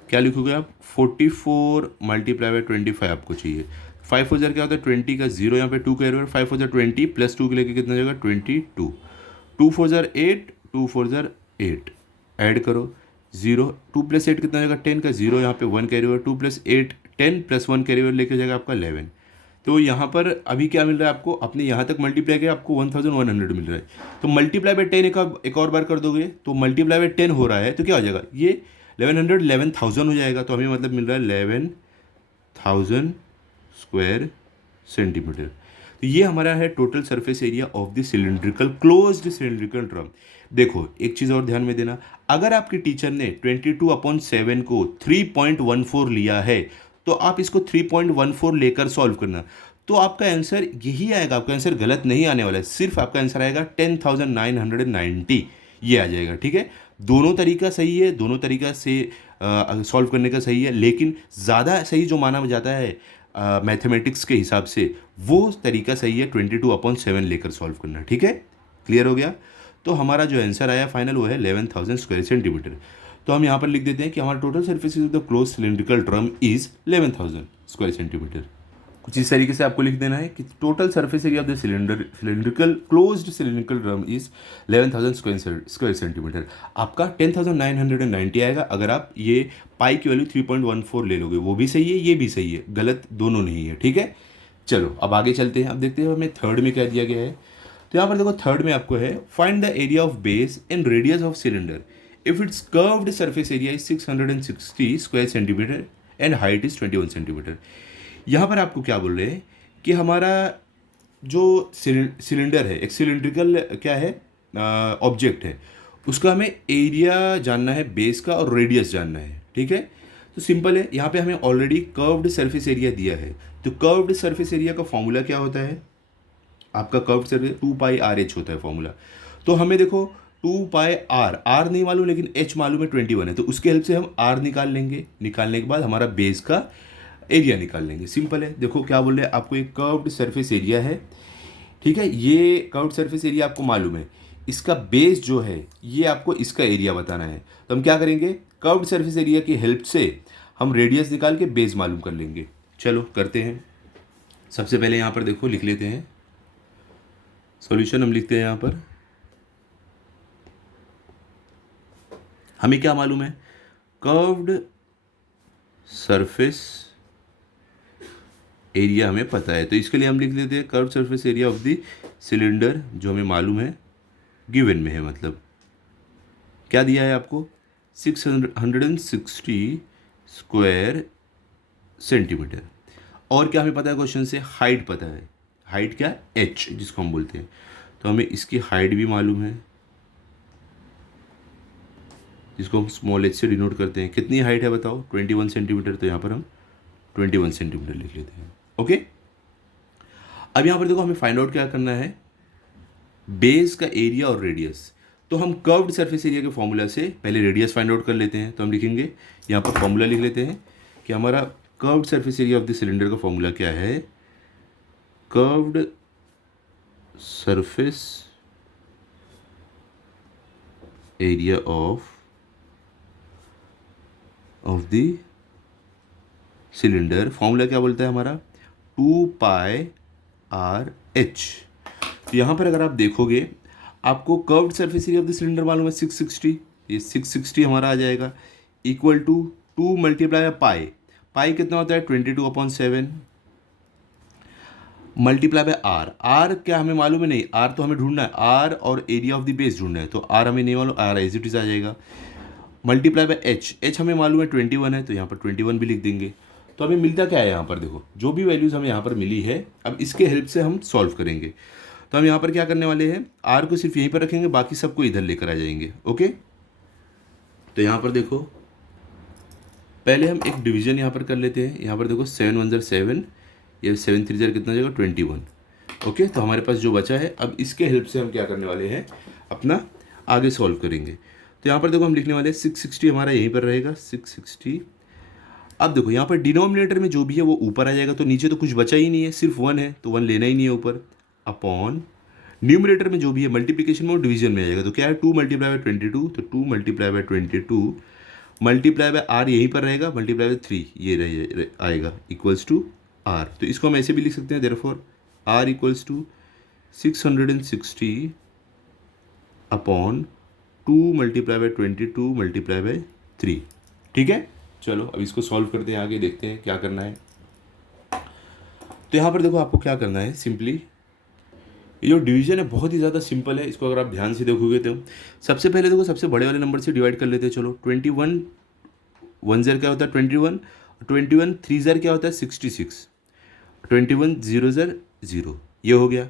क्या लिखोगे आप, 44 मल्टीप्लाई बाय 25 आपको चाहिए। 5 4 ज़र क्या होता है 20 का 0, यहाँ पे 2 का एरर, 5 4 ज़र 20 प्लस 2 के लेके कितना हो जाएगा 22। 2 4 ज़र 8, 2 4 ज़र 8, ऐड करो 0, 2 प्लस 8 कितना हो जाएगा 10 का 0, यहाँ पे 1 carry over, 2 plus 8 10 plus 1 carry over लेके जाएगा आपका 11। तो यहाँ पर अभी क्या मिल रहा है आपको, अपने यहाँ तक मल्टीप्लाई किया आपको 1100 मिल रहा है। तो मल्टीप्लाई बाय 10 एक और बार कर दोगे तो मल्टीप्लाई बाय 10 हो रहा है, तो क्या हो जाएगा ये 1100 हो जाएगा। तो हमें मतलब मिल रहा है 11,000 स्क्वायर सेंटीमीटर। तो ये हमारा है total surface area of the cylindrical closed cylindrical drum. देखो एक चीज़ और ध्यान में देना, अगर आपके टीचर ने 22/7 को 3.14 लिया है तो आप इसको 3.14 लेकर सॉल्व करना, तो आपका आंसर यही आएगा। आपका आंसर गलत नहीं आने वाला है, सिर्फ आपका आंसर आएगा 10,990, ये आ जाएगा। ठीक है, दोनों तरीका सही है, दोनों तरीका से सॉल्व करने का सही है, लेकिन ज़्यादा सही जो माना जाता है मैथमेटिक्स के हिसाब से वो तरीका सही है 22/7 लेकर सॉल्व करना। ठीक है, क्लियर हो गया। तो हमारा जो आंसर आया फाइनल वो है 11,000 स्क्वायर सेंटीमीटर। तो हम यहाँ पर लिख देते हैं कि हमारा total surface of the close cylindrical drum is 11,000 square centimetre. कुछ इस तरीके से आपको लिख देना है कि total surface area of the cylindrical closed cylindrical drum is 11,000 square centimetre. आपका 10,990 आएगा अगर आप ये पाई की वैल्यू 3.14 ले लोगे, वो भी सही है ये भी सही है, गलत दोनों नहीं है। ठीक है, चलो अब आगे चलते हैं। अब देखते हैं हमें थर्ड में क्या दिया गया है। तो यहाँ पर देखो थर्ड में आपको है find the area of base and radius of cylinder if it's curved surface area is 660 square centimetre and height is 21 centimetre. यहाँ पर आपको क्या बोल रहे हैं कि हमारा जो सिलेंडर है, एक सिलिंड्रिकल क्या है ऑब्जेक्ट है, उसका हमें एरिया जानना है बेस का और रेडियस जानना है। ठीक है, तो सिंपल है, यहाँ पे हमें ऑलरेडी कर्व्ड सरफेस एरिया दिया है। तो कर्व्ड सरफेस एरिया का फॉर्मूला क्या होता है आपका, कर्व्ड सरफेस 2πRh होता है फॉर्मूला। तो हमें देखो 2πr नहीं मालूम लेकिन h मालूम है 21 है, तो उसके हेल्प से हम r निकाल लेंगे। निकालने के बाद हमारा बेस का एरिया निकाल लेंगे। सिंपल है, देखो क्या बोल रहे हैं आपको, एक कर्व्ड सरफेस एरिया है। ठीक है, ये कर्व्ड सरफेस एरिया आपको मालूम है, इसका बेस जो है ये आपको इसका एरिया बताना है। तो हम क्या करेंगे, कर्व्ड सरफेस एरिया की हेल्प से हम रेडियस निकाल के बेस मालूम कर लेंगे। चलो करते हैं। सबसे पहले यहाँ पर देखो लिख लेते हैं सॉल्यूशन, हम लिखते हैं यहाँ पर। हमें क्या मालूम है, कर्व्ड सरफेस एरिया हमें पता है, तो इसके लिए हम लिख लेते हैं curved surface area of the cylinder, जो हमें मालूम है गिवन में है, मतलब क्या दिया है आपको, 660 स्क्वायर सेंटीमीटर। और क्या हमें पता है क्वेश्चन से, हाइट पता है, हाइट क्या, h जिसको हम बोलते हैं, तो हमें इसकी हाइट भी मालूम है, जिसको हम स्मॉल h से डिनोट करते हैं। कितनी हाइट है बताओ, 21 सेंटीमीटर, तो यहाँ पर हम 21 सेंटीमीटर लिख लेते हैं। ओके, अब यहाँ पर देखो हमें फाइंड आउट क्या करना है, बेस का एरिया और रेडियस। तो हम कर्व्ड सरफेस एरिया के फॉर्मूला से पहले रेडियस फाइंड आउट कर लेते हैं। तो हम लिखेंगे, यहाँ पर फॉर्मूला लिख लेते हैं कि हमारा curved surface area of the cylinder का फॉर्मूला क्या है, curved surface area of the cylinder, formula क्या बोलता है हमारा, 2πr/h। तो यहाँ पर अगर आप देखोगे, आपको curved surface area of the cylinder मालूम है 660, ये 660 हमारा आ जाएगा, equal to 2 multiply by pi, pi कितना होता है 22/7, मल्टीप्लाई बाय आर, आर क्या हमें मालूम है नहीं, आर तो हमें ढूंढना है, आर और एरिया ऑफ द बेस ढूंढना है, तो आर हमें नहीं मालूम, आर एज इट इज आ जाएगा, मल्टीप्लाई बाय एच, एच हमें मालूम है 21 है, तो यहाँ पर 21 भी लिख देंगे। तो हमें मिलता क्या है यहाँ पर, देखो जो भी वैल्यूज़ हमें यहाँ पर मिली है, अब इसके हेल्प से हम सॉल्व करेंगे। तो हम यहाँ पर क्या करने वाले हैं, आर को सिर्फ यहीं पर रखेंगे, बाकी सबको इधर लेकर आ जाएंगे। ओके, तो यहाँ पर देखो, पहले हम एक डिवीजन यहाँ पर कर लेते हैं। यहाँ पर देखो 7 1 ज़र 7, ये 7 3 ज़र कितना जाएगा 21। ओके, तो हमारे पास जो बचा है, अब इसके हेल्प से हम क्या करने वाले हैं, अपना आगे सॉल्व करेंगे। तो यहाँ पर देखो हम लिखने वाले हैं 660 हमारा यहीं पर रहेगा 660। अब देखो यहाँ पर डिनोमिनेटर में जो भी है वो ऊपर आ जाएगा, तो नीचे तो कुछ बचा ही नहीं है, सिर्फ 1 है, तो 1 लेना ही नहीं है ऊपर, अपॉन न्यूमरेटर में जो भी है मल्टीप्लिकेशन में और डिवीजन में आ जाएगा, तो क्या है 2 मल्टीप्लाई बाय 22, तो 2 multiply by 22 multiply by r यहीं पर रहेगा, मल्टीप्लाई बाय 3 ये आएगा, इक्वल्स टू आर। तो इसको हम ऐसे भी लिख सकते हैं, therefore r equals to 660 upon 2 multiply by 22 multiply by 3। ठीक है, चलो अब इसको सॉल्व करते हैं, आगे देखते हैं क्या करना है। तो यहाँ पर देखो आपको क्या करना है, सिंपली ये जो डिवीजन है बहुत ही ज़्यादा सिंपल है, इसको अगर आप ध्यान से देखोगे तो सबसे पहले देखो सबसे बड़े वाले नंबर से डिवाइड कर लेते हैं। चलो 21 1 ज़र क्या होता है 21, 21 3 ज़र क्या होता है 66, 21 0 ज़र 0, ये हो गया।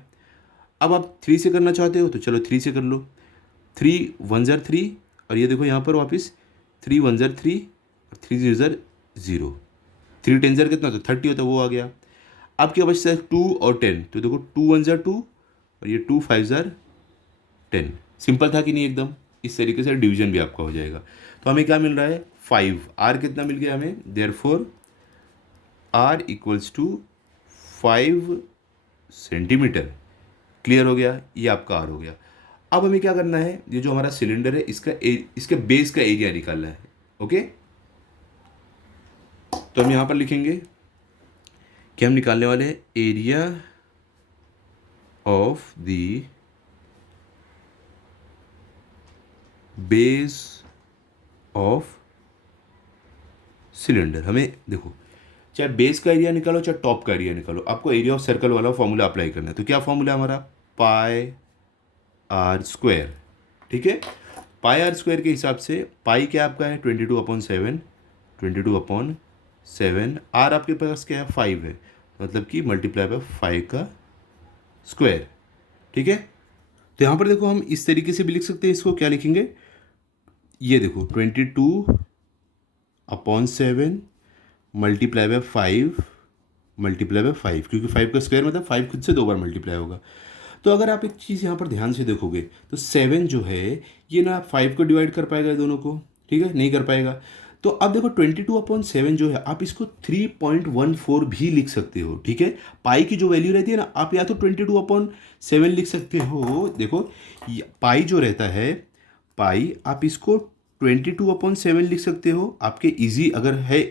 अब आप 3 से करना चाहते हो तो चलो 3 से कर लो, 3 1 ज़र 3, और ये देखो यहाँ पर वापस 3 1 ज़र 3 और 3 0 ज़र 0, 3 10 ज़र कितना होता है 30 होता है, वो आ गया। अब क्या बचता है 2 और 10, तो देखो 2 1 ज़र 2 और ये 2 5 ज़र 10। सिंपल था कि नहीं एकदम, इस तरीके से डिवीजन भी आपका हो जाएगा। तो हमें क्या मिल रहा है 5, आर कितना मिल गया हमें, therefore r equals to 5 centimetre. Clear हो गया, ये आपका आर हो गया। अब हमें क्या करना है, ये जो हमारा सिलेंडर है इसके बेस का एरिया निकालना है। ओके, तो हम यहाँ पर लिखेंगे कि हम निकालने वाले हैं area of the base of cylinder. हमें देखो चाहे बेस का एरिया निकालो चाहे टॉप का एरिया निकालो, आपको एरिया ऑफ सर्कल वाला फॉर्मूला अप्लाई करना है। तो क्या फॉर्मूला है हमारा, पाई आर स्क्वायर। ठीक है, पाई आर स्क्वायर के हिसाब से पाई क्या आपका है 22/7, 22/7, आर आपके पास क्या है 5 है, मतलब कि मल्टीप्लाई बाय 5 का स्क्वायर। ठीक है, तो यहाँ पर देखो हम इस तरीके से भी लिख सकते हैं, इसको क्या लिखेंगे, ये देखो 22/7 मल्टीप्लाई बाय 5 मल्टीप्लाई बाय 5, क्योंकि 5 का स्क्वायर मतलब 5 खुद से 2 बार मल्टीप्लाई होगा। तो अगर आप एक चीज़ यहाँ पर ध्यान से देखोगे तो 7 जो है ये ना 5 को डिवाइड कर पाएगा दोनों को, ठीक है, नहीं कर पाएगा। तो अब देखो 22/7 जो है आप इसको 3.14 भी लिख सकते हो। ठीक है, पाई की जो वैल्यू रहती है ना, आप या तो 22/7 लिख सकते हो। देखो पाई जो रहता है, पाई आप इसको 22/7 लिख सकते हो, आपके इजी अगर है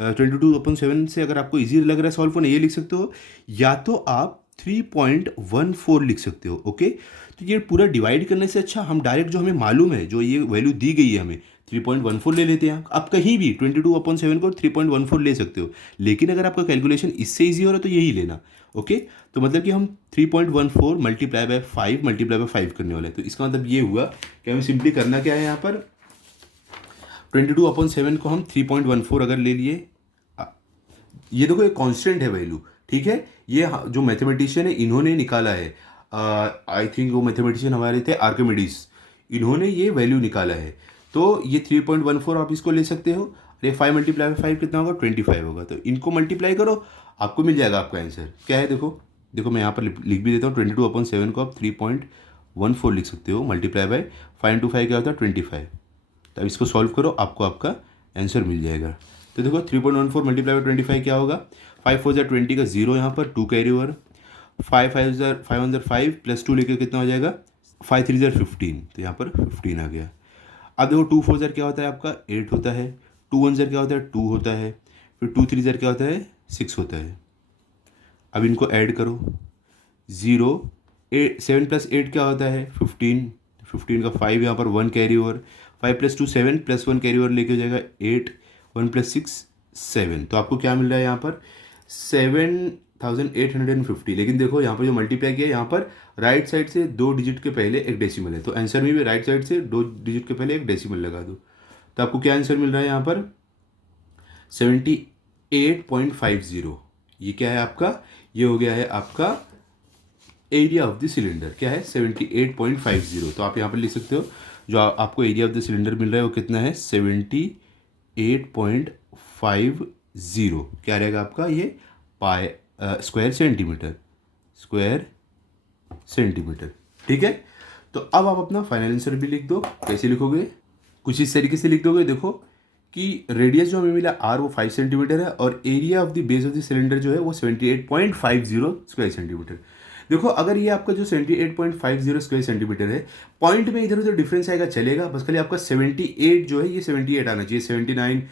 22/7 से अगर आपको इजी लग रहा है सॉल्व करना, ये लिख सकते हो, या तो आप 3.14 लिख सकते हो। ओके, तो ये पूरा डिवाइड करने से अच्छा हम डायरेक्ट जो हमें मालूम है, जो ये वैल्यू दी गई है हमें 3.14 ले लेते हैं। आप कहीं भी 22/7 को 3.14 ले सकते हो, लेकिन अगर आपका कैलकुलेशन इससे ईजी हो रहा है तो यही लेना। ओके, तो मतलब कि हम 3.14 मल्टीप्लाई बाय 5 करने वाले हैं। तो इसका मतलब ये हुआ कि हमें सिंपली करना क्या है, यहाँ पर 22/7 को हम 3.14 अगर ले लिए, ये देखो ये कांस्टेंट है वैल्यू, ठीक है। ये जो मैथमेटिशियन है इन्होंने निकाला है, आई थिंक वो मैथमेटिशियन हमारे थे आर्किमिडीज, इन्होंने ये वैल्यू निकाला है। तो ये 3.14 आप इसको ले सकते हो। अरे 5 मल्टीप्लाई बाय 5 कितना होगा, 25 होगा। तो इनको मल्टीप्लाई करो, आपको मिल जाएगा आपका आंसर क्या है। देखो देखो मैं यहाँ पर लिख भी देता हूँ, 22/7 को आप 3.14 लिख सकते हो, मल्टीप्लाई बाय 5 × 5 क्या होता है 25। तो अब इसको सॉल्व करो, आपको आपका आंसर मिल जाएगा। तो देखो 3.14 मल्टीप्लाई बाय 25 क्या होगा, 5 4 ज़ा 20 का 0 यहाँ पर 2 कैरी ओवर, 5 5 ज़ा 5 प्लस 2 लेकर कितना हो जाएगा 5 3 ज़ा 15, तो यहाँ पर 15 आ गया। अब देखो 2 4 ज़ा क्या होता है आपका 8 होता है, 2 1 ज़ा क्या होता है 2 होता है, फिर 2 3 ज़ा क्या होता है 6 होता है। अब इनको ऐड करो, 0 8 7 + 8 क्या होता है 15, 15 का 5 यहाँ पर 1 कैरी ओवर, 5 + 2 7 + 1 कैरी ओवर लेके हो जाएगा 8, 1 + 6 7। तो आपको क्या मिल रहा है यहाँ पर 7850। लेकिन देखो यहाँ पर जो मल्टीप्लाई किया है, यहाँ पर राइट साइड से 2 डिजिट के पहले एक डेसिमल है, तो आंसर में भी राइट साइड से 2 डिजिट के पहले एक डेसिमल लगा दो। तो आपको क्या आंसर मिल रहा है यहाँ पर 78.50। ये क्या है आपका, ये हो गया है आपका एरिया ऑफ द सिलेंडर, क्या है 78.50। तो आप यहाँ पर लिख सकते हो जो आपको एरिया ऑफ द सिलेंडर मिल रहा है वो कितना है 78.50। क्या रहेगा आपका ये पाई स्क्वायर सेंटीमीटर, ठीक है। तो अब आप अपना फाइनल आंसर भी लिख दो। कैसे लिखोगे, कुछ इस तरीके से लिख दोगे। देखो कि रेडियस जो हमें मिला आर वो 5 सेंटीमीटर है और area of the base of the cylinder जो है वो 78.50 स्क्वायर सेंटीमीटर। देखो अगर ये आपका जो 78.50 स्क्वायर सेंटीमीटर है, पॉइंट में इधर उधर डिफरेंस आएगा चलेगा, बस खाली आपका 78 जो है ये 78 आना चाहिए, 79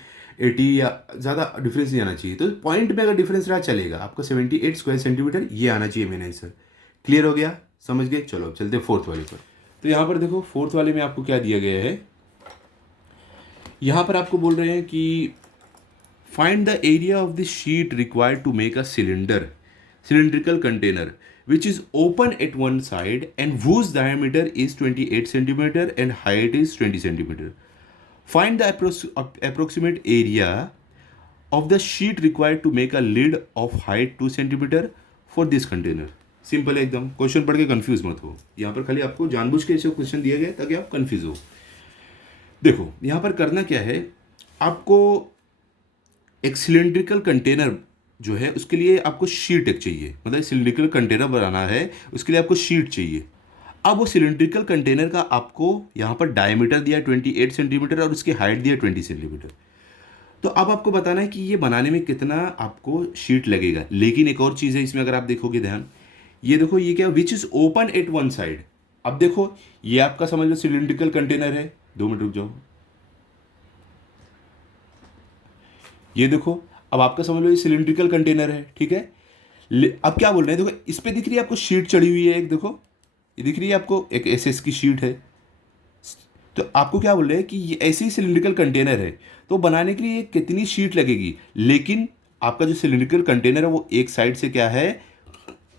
80 या ज़्यादा डिफरेंस नहीं आना चाहिए। तो पॉइंट में अगर डिफरेंस रहा चलेगा, आपका 78 स्क्वायर सेंटीमीटर ये आना चाहिए मेन आंसर। क्लियर हो गया, समझ गए। चलो अब चलते हैं फोर्थ वाले पर। तो यहाँ पर देखो फोर्थ वाले में आपको क्या दिया गया है, यहाँ पर आपको बोल रहे हैं कि find the area of the sheet required to make a cylindrical container which is open at one side and whose diameter is 28 centimeter and height is 20 centimeter. Find the approximate area of the sheet required to make a lid of height 2 centimeter for this container. Simple है एकदम, question पढ़ के confuse मत हो। यहाँ पर खाली आपको जानबूझ के ऐसे क्वेश्चन दिया गया है ताकि आप कंफ्यूज हो। देखो यहाँ पर करना क्या है, आपको एक सिलेंड्रिकल कंटेनर जो है उसके लिए आपको शीट एक चाहिए, मतलब सिलेंड्रिकल कंटेनर बनाना है उसके लिए आपको शीट चाहिए। अब वो सिलेंड्रिकल कंटेनर का आपको यहाँ पर डायमीटर दिया 28 सेंटीमीटर और उसकी हाइट दिया 20 सेंटीमीटर। तो अब आपको बताना है कि ये बनाने में कितना आपको शीट लगेगा। लेकिन एक और चीज़ है इसमें, अगर आप देखोगे ध्यान, ये देखो ये क्या, which is open at one side. अब देखो ये आपका समझ लो सिलेंड्रिकल कंटेनर है, 2 मिनट रुक जाओ। ये देखो अब आपका समझ लो ये सिलेंड्रिकल कंटेनर है, ठीक है। अब क्या बोल रहे हैं, देखो इस पे दिख रही है आपको शीट चढ़ी हुई है एक, देखो ये दिख रही है आपको एक एसएस की शीट है। तो आपको क्या बोल रहे हैं कि ये ऐसे ही सिलेंड्रिकल कंटेनर है, तो बनाने के लिए कितनी शीट लगेगी। लेकिन आपका जो सिलेंड्रिकल कंटेनर है वो एक साइड से क्या है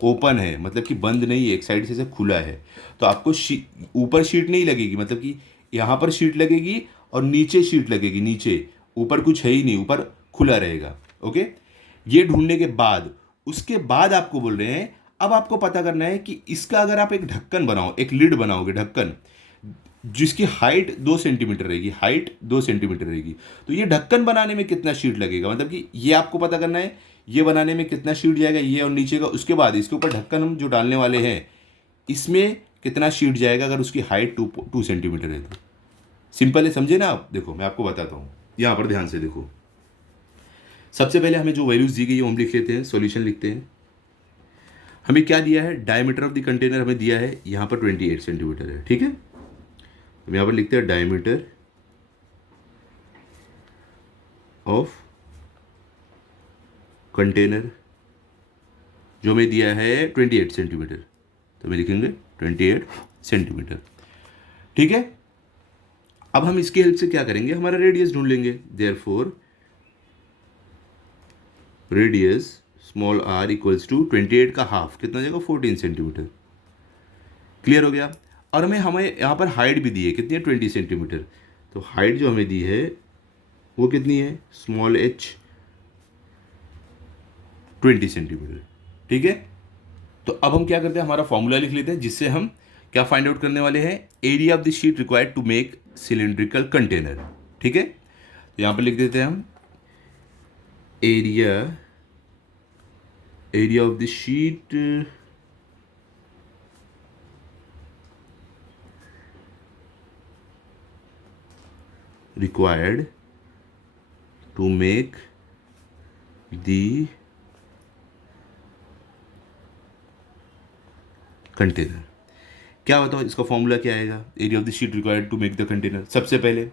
ओपन है, मतलब कि बंद नहीं है, एक साइड से खुला है। तो आपको ऊपर शीट नहीं लगेगी, मतलब कि यहाँ पर शीट लगेगी और नीचे शीट लगेगी, नीचे, ऊपर कुछ है ही नहीं, ऊपर खुला रहेगा। ओके, ये ढूंढने के बाद उसके बाद आपको बोल रहे हैं अब आपको पता करना है कि इसका अगर आप एक ढक्कन बनाओ, एक लिड बनाओगे ढक्कन जिसकी हाइट 2 सेंटीमीटर रहेगी, हाइट 2 सेंटीमीटर रहेगी, तो ये ढक्कन बनाने में कितना शीट लगेगा, मतलब कि ये आपको पता करना है ये बनाने में कितना शीट जाएगा, ये और नीचे का। उसके बाद इसके ऊपर ढक्कन हम जो डालने वाले हैं इसमें कितना शीट जाएगा अगर उसकी हाइट 2 सेंटीमीटर है तो। सिंपल है, समझे ना आप। देखो मैं आपको बताता हूँ, यहाँ पर ध्यान से देखो। सबसे पहले हमें जो वैल्यूज दी गई है वो हम लिख लेते हैं, सॉल्यूशन लिखते हैं। हमें क्या दिया है, डायमीटर ऑफ द कंटेनर हमें दिया है यहाँ पर 28 सेंटीमीटर है, ठीक है। हम यहाँ पर लिखते हैं डायमीटर ऑफ कंटेनर जो हमें दिया है 28 सेंटीमीटर, तो हमें लिखेंगे 28 सेंटीमीटर, ठीक है। अब हम इसकी हेल्प से क्या करेंगे, हमारा रेडियस ढूंढ लेंगे। Therefore radius small r equals to 28 का हाफ कितना हो जाएगा, 14 सेंटीमीटर। क्लियर हो गया। और हमें यहाँ पर हाइट भी दी है, कितनी है, 20 सेंटीमीटर। तो हाइट जो हमें दी है वो कितनी है, स्मॉल h 20 सेंटीमीटर। ठीक है। तो अब हम क्या करते हैं, हमारा फॉर्मूला लिख लेते हैं, जिससे हम क्या फाइंड आउट करने वाले हैं, area of the sheet required to make cylindrical container. ठीक है। तो यहाँ पर लिख देते हैं हम area of the sheet required to make the container. क्या बताओ इसका फॉर्मूला क्या आएगा, area of the sheet required to make the container. सबसे पहले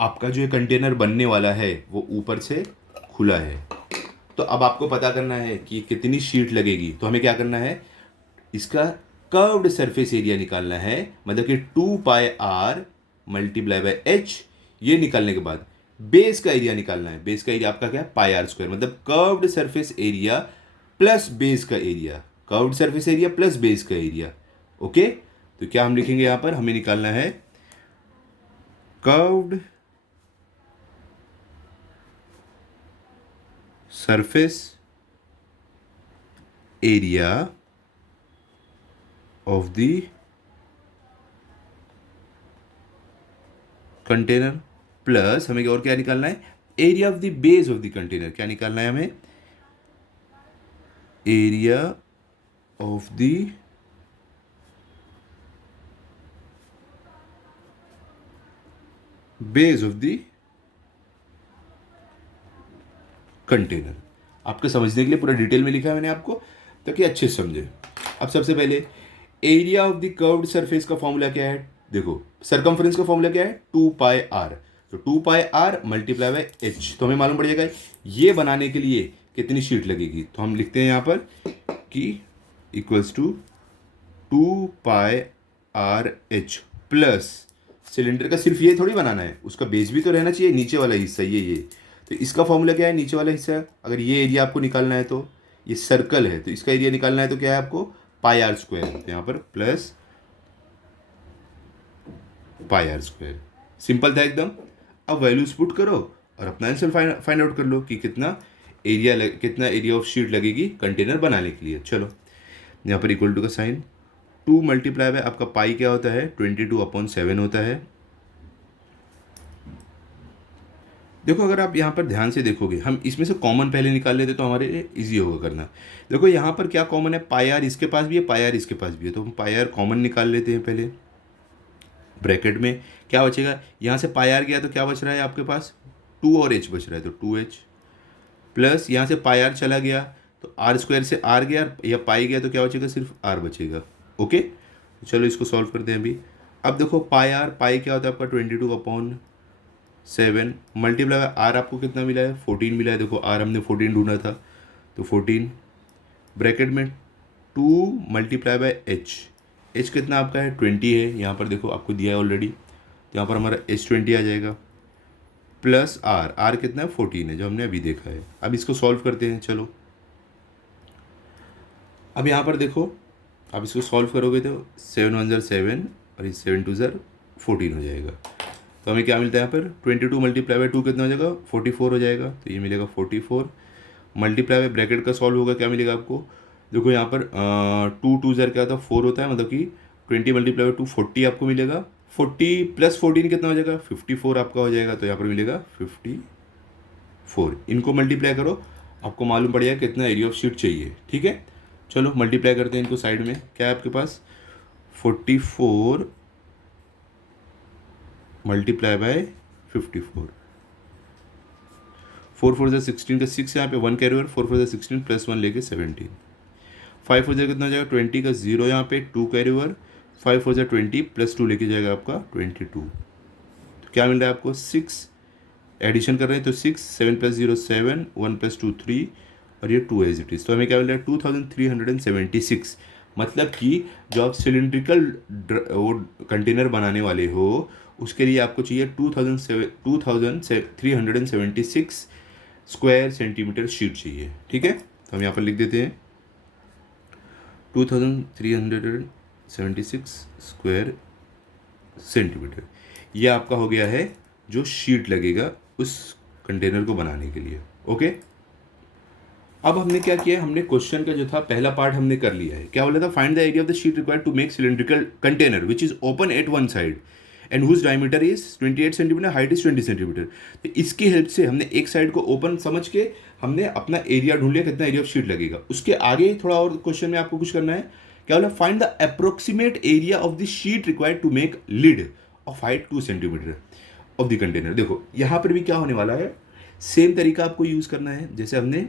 आपका जो कंटेनर बनने वाला है वो ऊपर से खुला है, तो अब आपको पता करना है कि कितनी शीट लगेगी। तो हमें क्या करना है, इसका कर्व्ड सरफेस एरिया निकालना है, मतलब कि 2πr मल्टीप्लाई बाय h। ये निकालने के बाद बेस का एरिया निकालना है। बेस का एरिया आपका क्या है, πr², मतलब curved surface area plus base का area, curved surface area plus base का एरिया। ओके। तो क्या हम लिखेंगे यहां पर, हमें निकालना है curved surface area of the container plus हमें और क्या निकालना है, area of the base of the container. क्या निकालना है हमें, area of the base of the container. आपको समझने के लिए पूरा डिटेल में लिखा है मैंने आपको, ताकि अच्छे से समझे। अब सबसे पहले area of the curved surface का फॉर्मूला क्या है, देखो सरकमफ्रेंस का फॉर्मूला क्या है, 2πr। तो 2πr मल्टीप्लाई बाय h। तो हमें मालूम पड़ जाएगा ये बनाने के लिए कितनी शीट लगेगी। तो हम लिखते हैं यहाँ पर कि equals to 2πrh plus cylinder का सिर्फ ये थोड़ी बनाना है, उसका बेस भी तो रहना चाहिए, नीचे वाला हिस्सा ये। तो इसका फॉर्मूला क्या है, नीचे वाला हिस्सा। अगर ये एरिया आपको निकालना है, तो ये सर्कल है, तो इसका एरिया निकालना है, तो क्या है आपको, πr²। तो यहाँ पर प्लस πr²। सिंपल था एकदम। अब वैल्यूज पुट करो और अपना आंसर फाइंड आउट कर लो कि कितना एरिया ऑफ शीट लगेगी कंटेनर बनाने के लिए। चलो यहाँ पर इक्वल टू का साइन, 2 मल्टीप्लाई बाय आपका पाई क्या होता है, 22/7 होता है। देखो अगर आप यहाँ पर ध्यान से देखोगे, हम इसमें से कॉमन पहले निकाल लेते तो हमारे लिए ईजी होगा करना। देखो यहाँ पर क्या कॉमन है, πr इसके पास भी है, πr इसके पास भी है, तो हम πr कॉमन निकाल लेते हैं पहले। ब्रैकेट में क्या बचेगा, यहाँ से πr गया तो क्या बच रहा है आपके पास, 2 और h बच रहा है, तो 2h प्लस यहाँ से πr चला गया तो r² से r गया या पाई गया, तो क्या बचेगा, सिर्फ r बचेगा। ओके। तो चलो इसको सॉल्व करते हैं अभी। अब देखो पाई क्या होता है आपका, 22/7 मल्टीप्लाई बाय r आपको कितना मिला है, 14 मिला है। देखो r हमने 14 ढूंढा था, तो 14 ब्रैकेट में 2 मल्टीप्लाई बाय h कितना आपका है, 20 है। यहाँ पर देखो आपको दिया है ऑलरेडी, तो यहाँ पर हमारा h20 आ जाएगा, प्लस r कितना है, 14 है, जो हमने अभी देखा है। अब इसको सॉल्व करते हैं। चलो अब यहाँ पर देखो, आप इसको सॉल्व करोगे तो 7 1 ज़र 7 और इस 7 2 ज़र 14 हो जाएगा। तो हमें क्या मिलता है यहाँ पर, 22 मल्टीप्लाई बाय 2 कितना हो जाएगा, 44 हो जाएगा। तो ये मिलेगा 44 मल्टीप्लाई बाय ब्रैकेट का सॉल्व होगा, क्या मिलेगा आपको, देखो यहाँ पर 2 2 ज़र क्या होता है, 4 होता है, मतलब कि 20 मल्टीप्लाई बाय 2 40 आपको मिलेगा। 40 प्लस 14 कितना हो जाएगा, 54 आपका हो जाएगा। तो यहाँ पर मिलेगा 54। इनको मल्टीप्लाई करो, आपको मालूम पड़ जाएगा कितना एरिया ऑफ शीट चाहिए। ठीक है। चलो मल्टीप्लाई करते हैं इनको साइड में। क्या है आपके पास, 44 मल्टीप्लाई बाय 54, 4 4 ज़र 16 का 6 यहाँ पे 1 कैरी ओवर, 4 4 ज़र 16 प्लस 1 लेके 17, 5 4 ज़र कितना हो जाएगा, 20 का 0 यहाँ पे 2 कैरी ओवर, 5 4 ज़र 20 प्लस 2 लेके जाएगा आपका 22। तो क्या मिल रहा है आपको, 6 एडिशन कर रहे हैं तो 6 7 प्लस 0 7 1 प्लस 2 3 और ये 2 एज इट इज़। तो हमें क्या मिल रहा है, 2376। मतलब कि जो आप सिलेंड्रिकल वो कंटेनर बनाने वाले हो, उसके लिए आपको चाहिए 2376 स्क्वायर सेंटीमीटर शीट चाहिए। ठीक है, तो हम यहाँ पर लिख देते हैं 2376 स्क्वायर सेंटीमीटर। ये आपका हो गया है जो शीट लगेगा उस कंटेनर को बनाने के लिए। ओके, अब हमने क्या किया है, हमने क्वेश्चन का जो था पहला पार्ट हमने कर लिया है। क्या बोला था, find the area of the sheet required to make cylindrical container which is open at one side and whose diameter is 28 centimetre, height is 20 centimetre. तो इसकी हेल्प से हमने एक साइड को ओपन समझ के हमने अपना एरिया ढूंढ लिया, कितना एरिया ऑफ शीट लगेगा। उसके आगे थोड़ा और क्वेश्चन में आपको कुछ करना है। क्या बोला, find the approximate area of the sheet required to make lid of height 2 centimetre of the container. देखो यहाँ पर भी क्या होने वाला है, सेम तरीका आपको यूज करना है जैसे हमने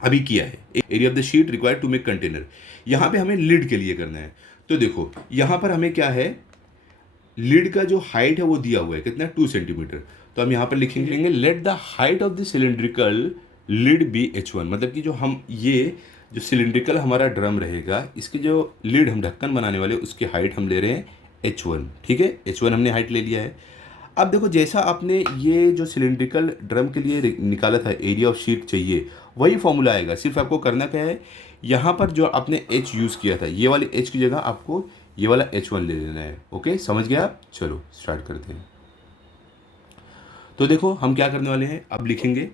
अभी किया है। Area of the sheet required to make container, यहाँ पे हमें लिड के लिए करना है। तो देखो यहाँ पर हमें क्या है, लिड का जो हाइट है वो दिया हुआ है कितना, 2 सेंटीमीटर। तो हम यहाँ पर लिखेंगे let the height of the cylindrical lid be H1, मतलब कि जो हम ये जो सिलेंड्रिकल हमारा ड्रम रहेगा, इसके जो लिड हम ढक्कन बनाने वाले उसकी हाइट हम ले रहे हैं H1। ठीक है, H1 हमने हाइट ले लिया है। अब देखो जैसा आपने ये जो सिलेंड्रिकल ड्रम के लिए निकाला था एरिया ऑफ शीट चाहिए, वही फॉर्मूला आएगा। सिर्फ आपको करना क्या है, यहाँ पर जो आपने H यूज़ किया था, ये वाले H की जगह आपको ये वाला H1 ले लेना है। ओके, समझ गया आप? चलो स्टार्ट करते हैं। तो देखो हम क्या करने वाले हैं, अब लिखेंगे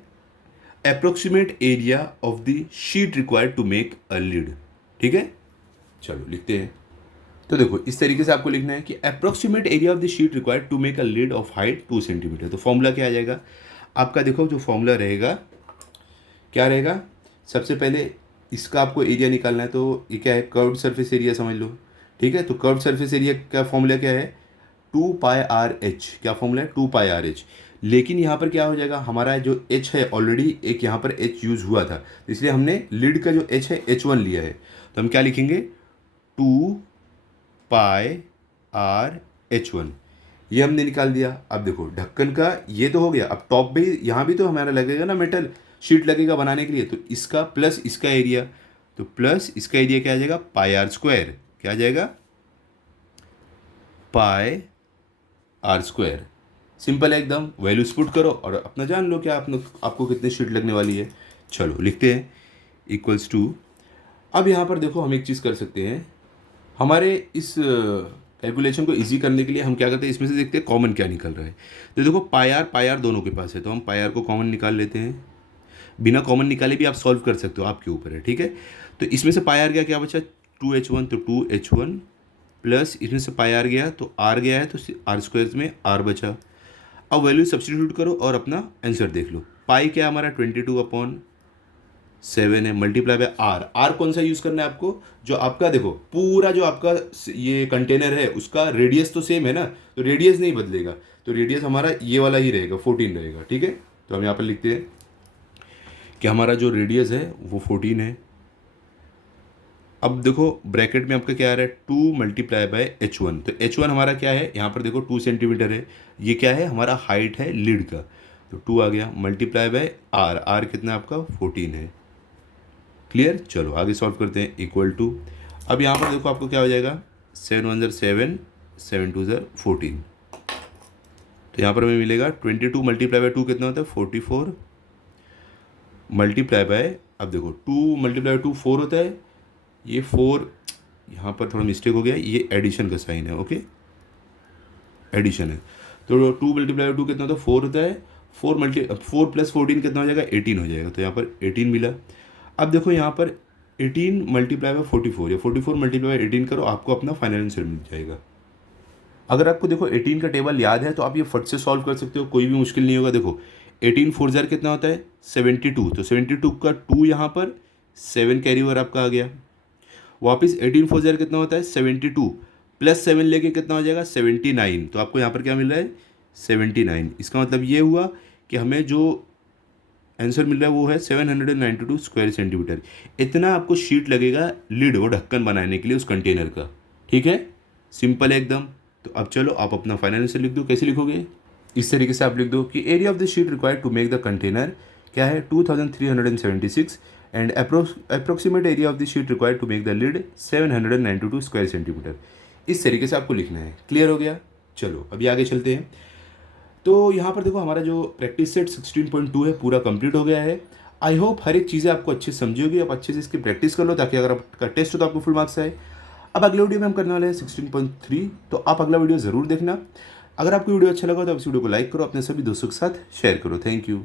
approximate area of the sheet required to make a lid. ठीक है, चलो लिखते हैं। तो देखो इस तरीके से आपको लिखना है कि approximate area of the sheet required to make a lid of height 2 centimetre. तो फॉर्मूला क्या आ जाएगा आपका, देखो जो फॉर्मूला रहेगा क्या रहेगा, सबसे पहले इसका आपको एरिया निकालना है। तो ये क्या है, कर्व्ड सरफेस एरिया समझ लो। ठीक है, तो कर्व्ड सरफेस एरिया का फॉर्मूला क्या है, 2πRh। क्या फॉर्मूला है, 2πRh। लेकिन यहाँ पर क्या हो जाएगा, हमारा जो H है ऑलरेडी एक यहाँ पर H यूज़ हुआ था, इसलिए हमने लिड का जो H है H1 लिया है। तो हम क्या लिखेंगे, 2πRh1, ये हमने निकाल दिया। अब देखो ढक्कन का ये तो हो गया, अब टॉप भी यहाँ भी तो हमारा लगेगा ना, मेटल शीट लगेगा बनाने के लिए। तो इसका प्लस इसका एरिया, तो प्लस इसका एरिया क्या आ जाएगा, πr²। क्या आ जाएगा, πr²। सिंपल है एकदम, वैल्यूज पुट करो और अपना जान लो क्या आपको कितनी शीट लगने वाली है। चलो लिखते हैं इक्वल्स टू। अब यहाँ पर देखो हम एक चीज़ कर सकते हैं, हमारे इस कैलकुलेशन को इजी करने के लिए हम क्या करते हैं, इसमें से देखते हैं कॉमन क्या निकल रहा है। तो देखो पाई आर दोनों के पास है, तो हम पाई आर को कॉमन निकाल लेते हैं। बिना कॉमन निकाले भी आप सॉल्व कर सकते हो, आपके ऊपर है। ठीक है, तो इसमें से पाई आर गया, क्या बचा 2H1, तो 2H1 प्लस इसमें से पाई आर गया तो आर गया है, तो R² में आर बचा। अब वैल्यू सब्सटीट्यूट करो और अपना आंसर देख लो। पाई क्या हमारा 22/7 है, मल्टीप्लाई बाय आर। आर कौन सा यूज़ करना है आपको, जो आपका देखो पूरा जो आपका ये कंटेनर है उसका रेडियस तो सेम है ना, तो रेडियस नहीं बदलेगा, तो रेडियस हमारा ये वाला ही रहेगा, 14 रहेगा। ठीक है, तो हम यहाँ पर लिखते हैं कि हमारा जो रेडियस है वो 14 है। अब देखो ब्रैकेट में आपका क्या आ रहा है, 2 मल्टीप्लाई बाय H1। तो H1 हमारा क्या है, यहाँ पर देखो 2 सेंटीमीटर है, ये क्या है हमारा हाइट है लिड का, तो 2 आ गया, मल्टीप्लाई बाय आर। आर कितना आपका 14 है। क्लियर, चलो आगे सॉल्व करते हैं। इक्वल टू, अब यहाँ पर देखो आपको क्या हो जाएगा, 7 1 7, 7 2 14। तो यहाँ पर हमें मिलेगा 22 मल्टीप्लाई बाय 2 कितना होता है 44, मल्टीप्लाई बाय, अब देखो 2 मल्टीप्लाई बाय 2 4 होता है, ये 4 यहाँ पर थोड़ा मिस्टेक हो गया, ये एडिशन का साइन है। ओके, एडिशन है, तो 2 मल्टीप्लाई बाय 2 कितना होता है 4 होता है, 4 प्लस 14 कितना हो जाएगा 18 हो जाएगा, तो यहाँ पर 18 मिला। अब देखो यहाँ पर 18 मल्टीप्लाई बाय 44 या 44 मल्टीप्लाई बाय 18 करो, आपको अपना फाइनल आंसर मिल जाएगा। अगर आपको देखो 18 का टेबल याद है तो आप ये फट से सॉल्व कर सकते हो, कोई भी मुश्किल नहीं होगा। देखो 18 4 जार कितना होता है 72, तो 72 का 2 यहाँ पर 7 कैरी ओवर आपका आ गया। वापस 18 4 जार कितना होता है 72, प्लस 7 लेके कितना हो जाएगा 79, तो आपको यहाँ पर क्या मिल रहा है 79। इसका मतलब ये हुआ कि हमें जो आंसर मिल रहा है वो है 792 स्क्वायर सेंटीमीटर। इतना आपको शीट लगेगा लिड, वो ढक्कन बनाने के लिए उस कंटेनर का। ठीक है, सिंपल है एकदम। तो अब चलो आप अपना फाइनल आंसर लिख दो। कैसे लिखोगे, इस तरीके से आप लिख दो कि area of the sheet required to make the container क्या है 2376 and approximate area of the sheet required to make the lid 792 square centimetre. इस तरीके से आपको लिखना है। क्लियर हो गया? चलो अभी आगे चलते हैं। तो यहाँ पर देखो हमारा जो प्रैक्टिस सेट 16.2 है पूरा कंप्लीट हो गया है। आई होप हर एक चीज़ें आपको अच्छे से समझी होगी। आप अच्छे से इसकी प्रैक्टिस कर लो ताकि अगर आपका टेस्ट हो तो आपको फुल मार्क्स आए। अब अगले वीडियो में हम करने वाले हैं 16.3, तो आप अगला वीडियो ज़रूर देखना। अगर आपको वीडियो अच्छा लगा तो आप इस वीडियो को लाइक करो, अपने सभी दोस्तों के साथ शेयर करो। Thank you.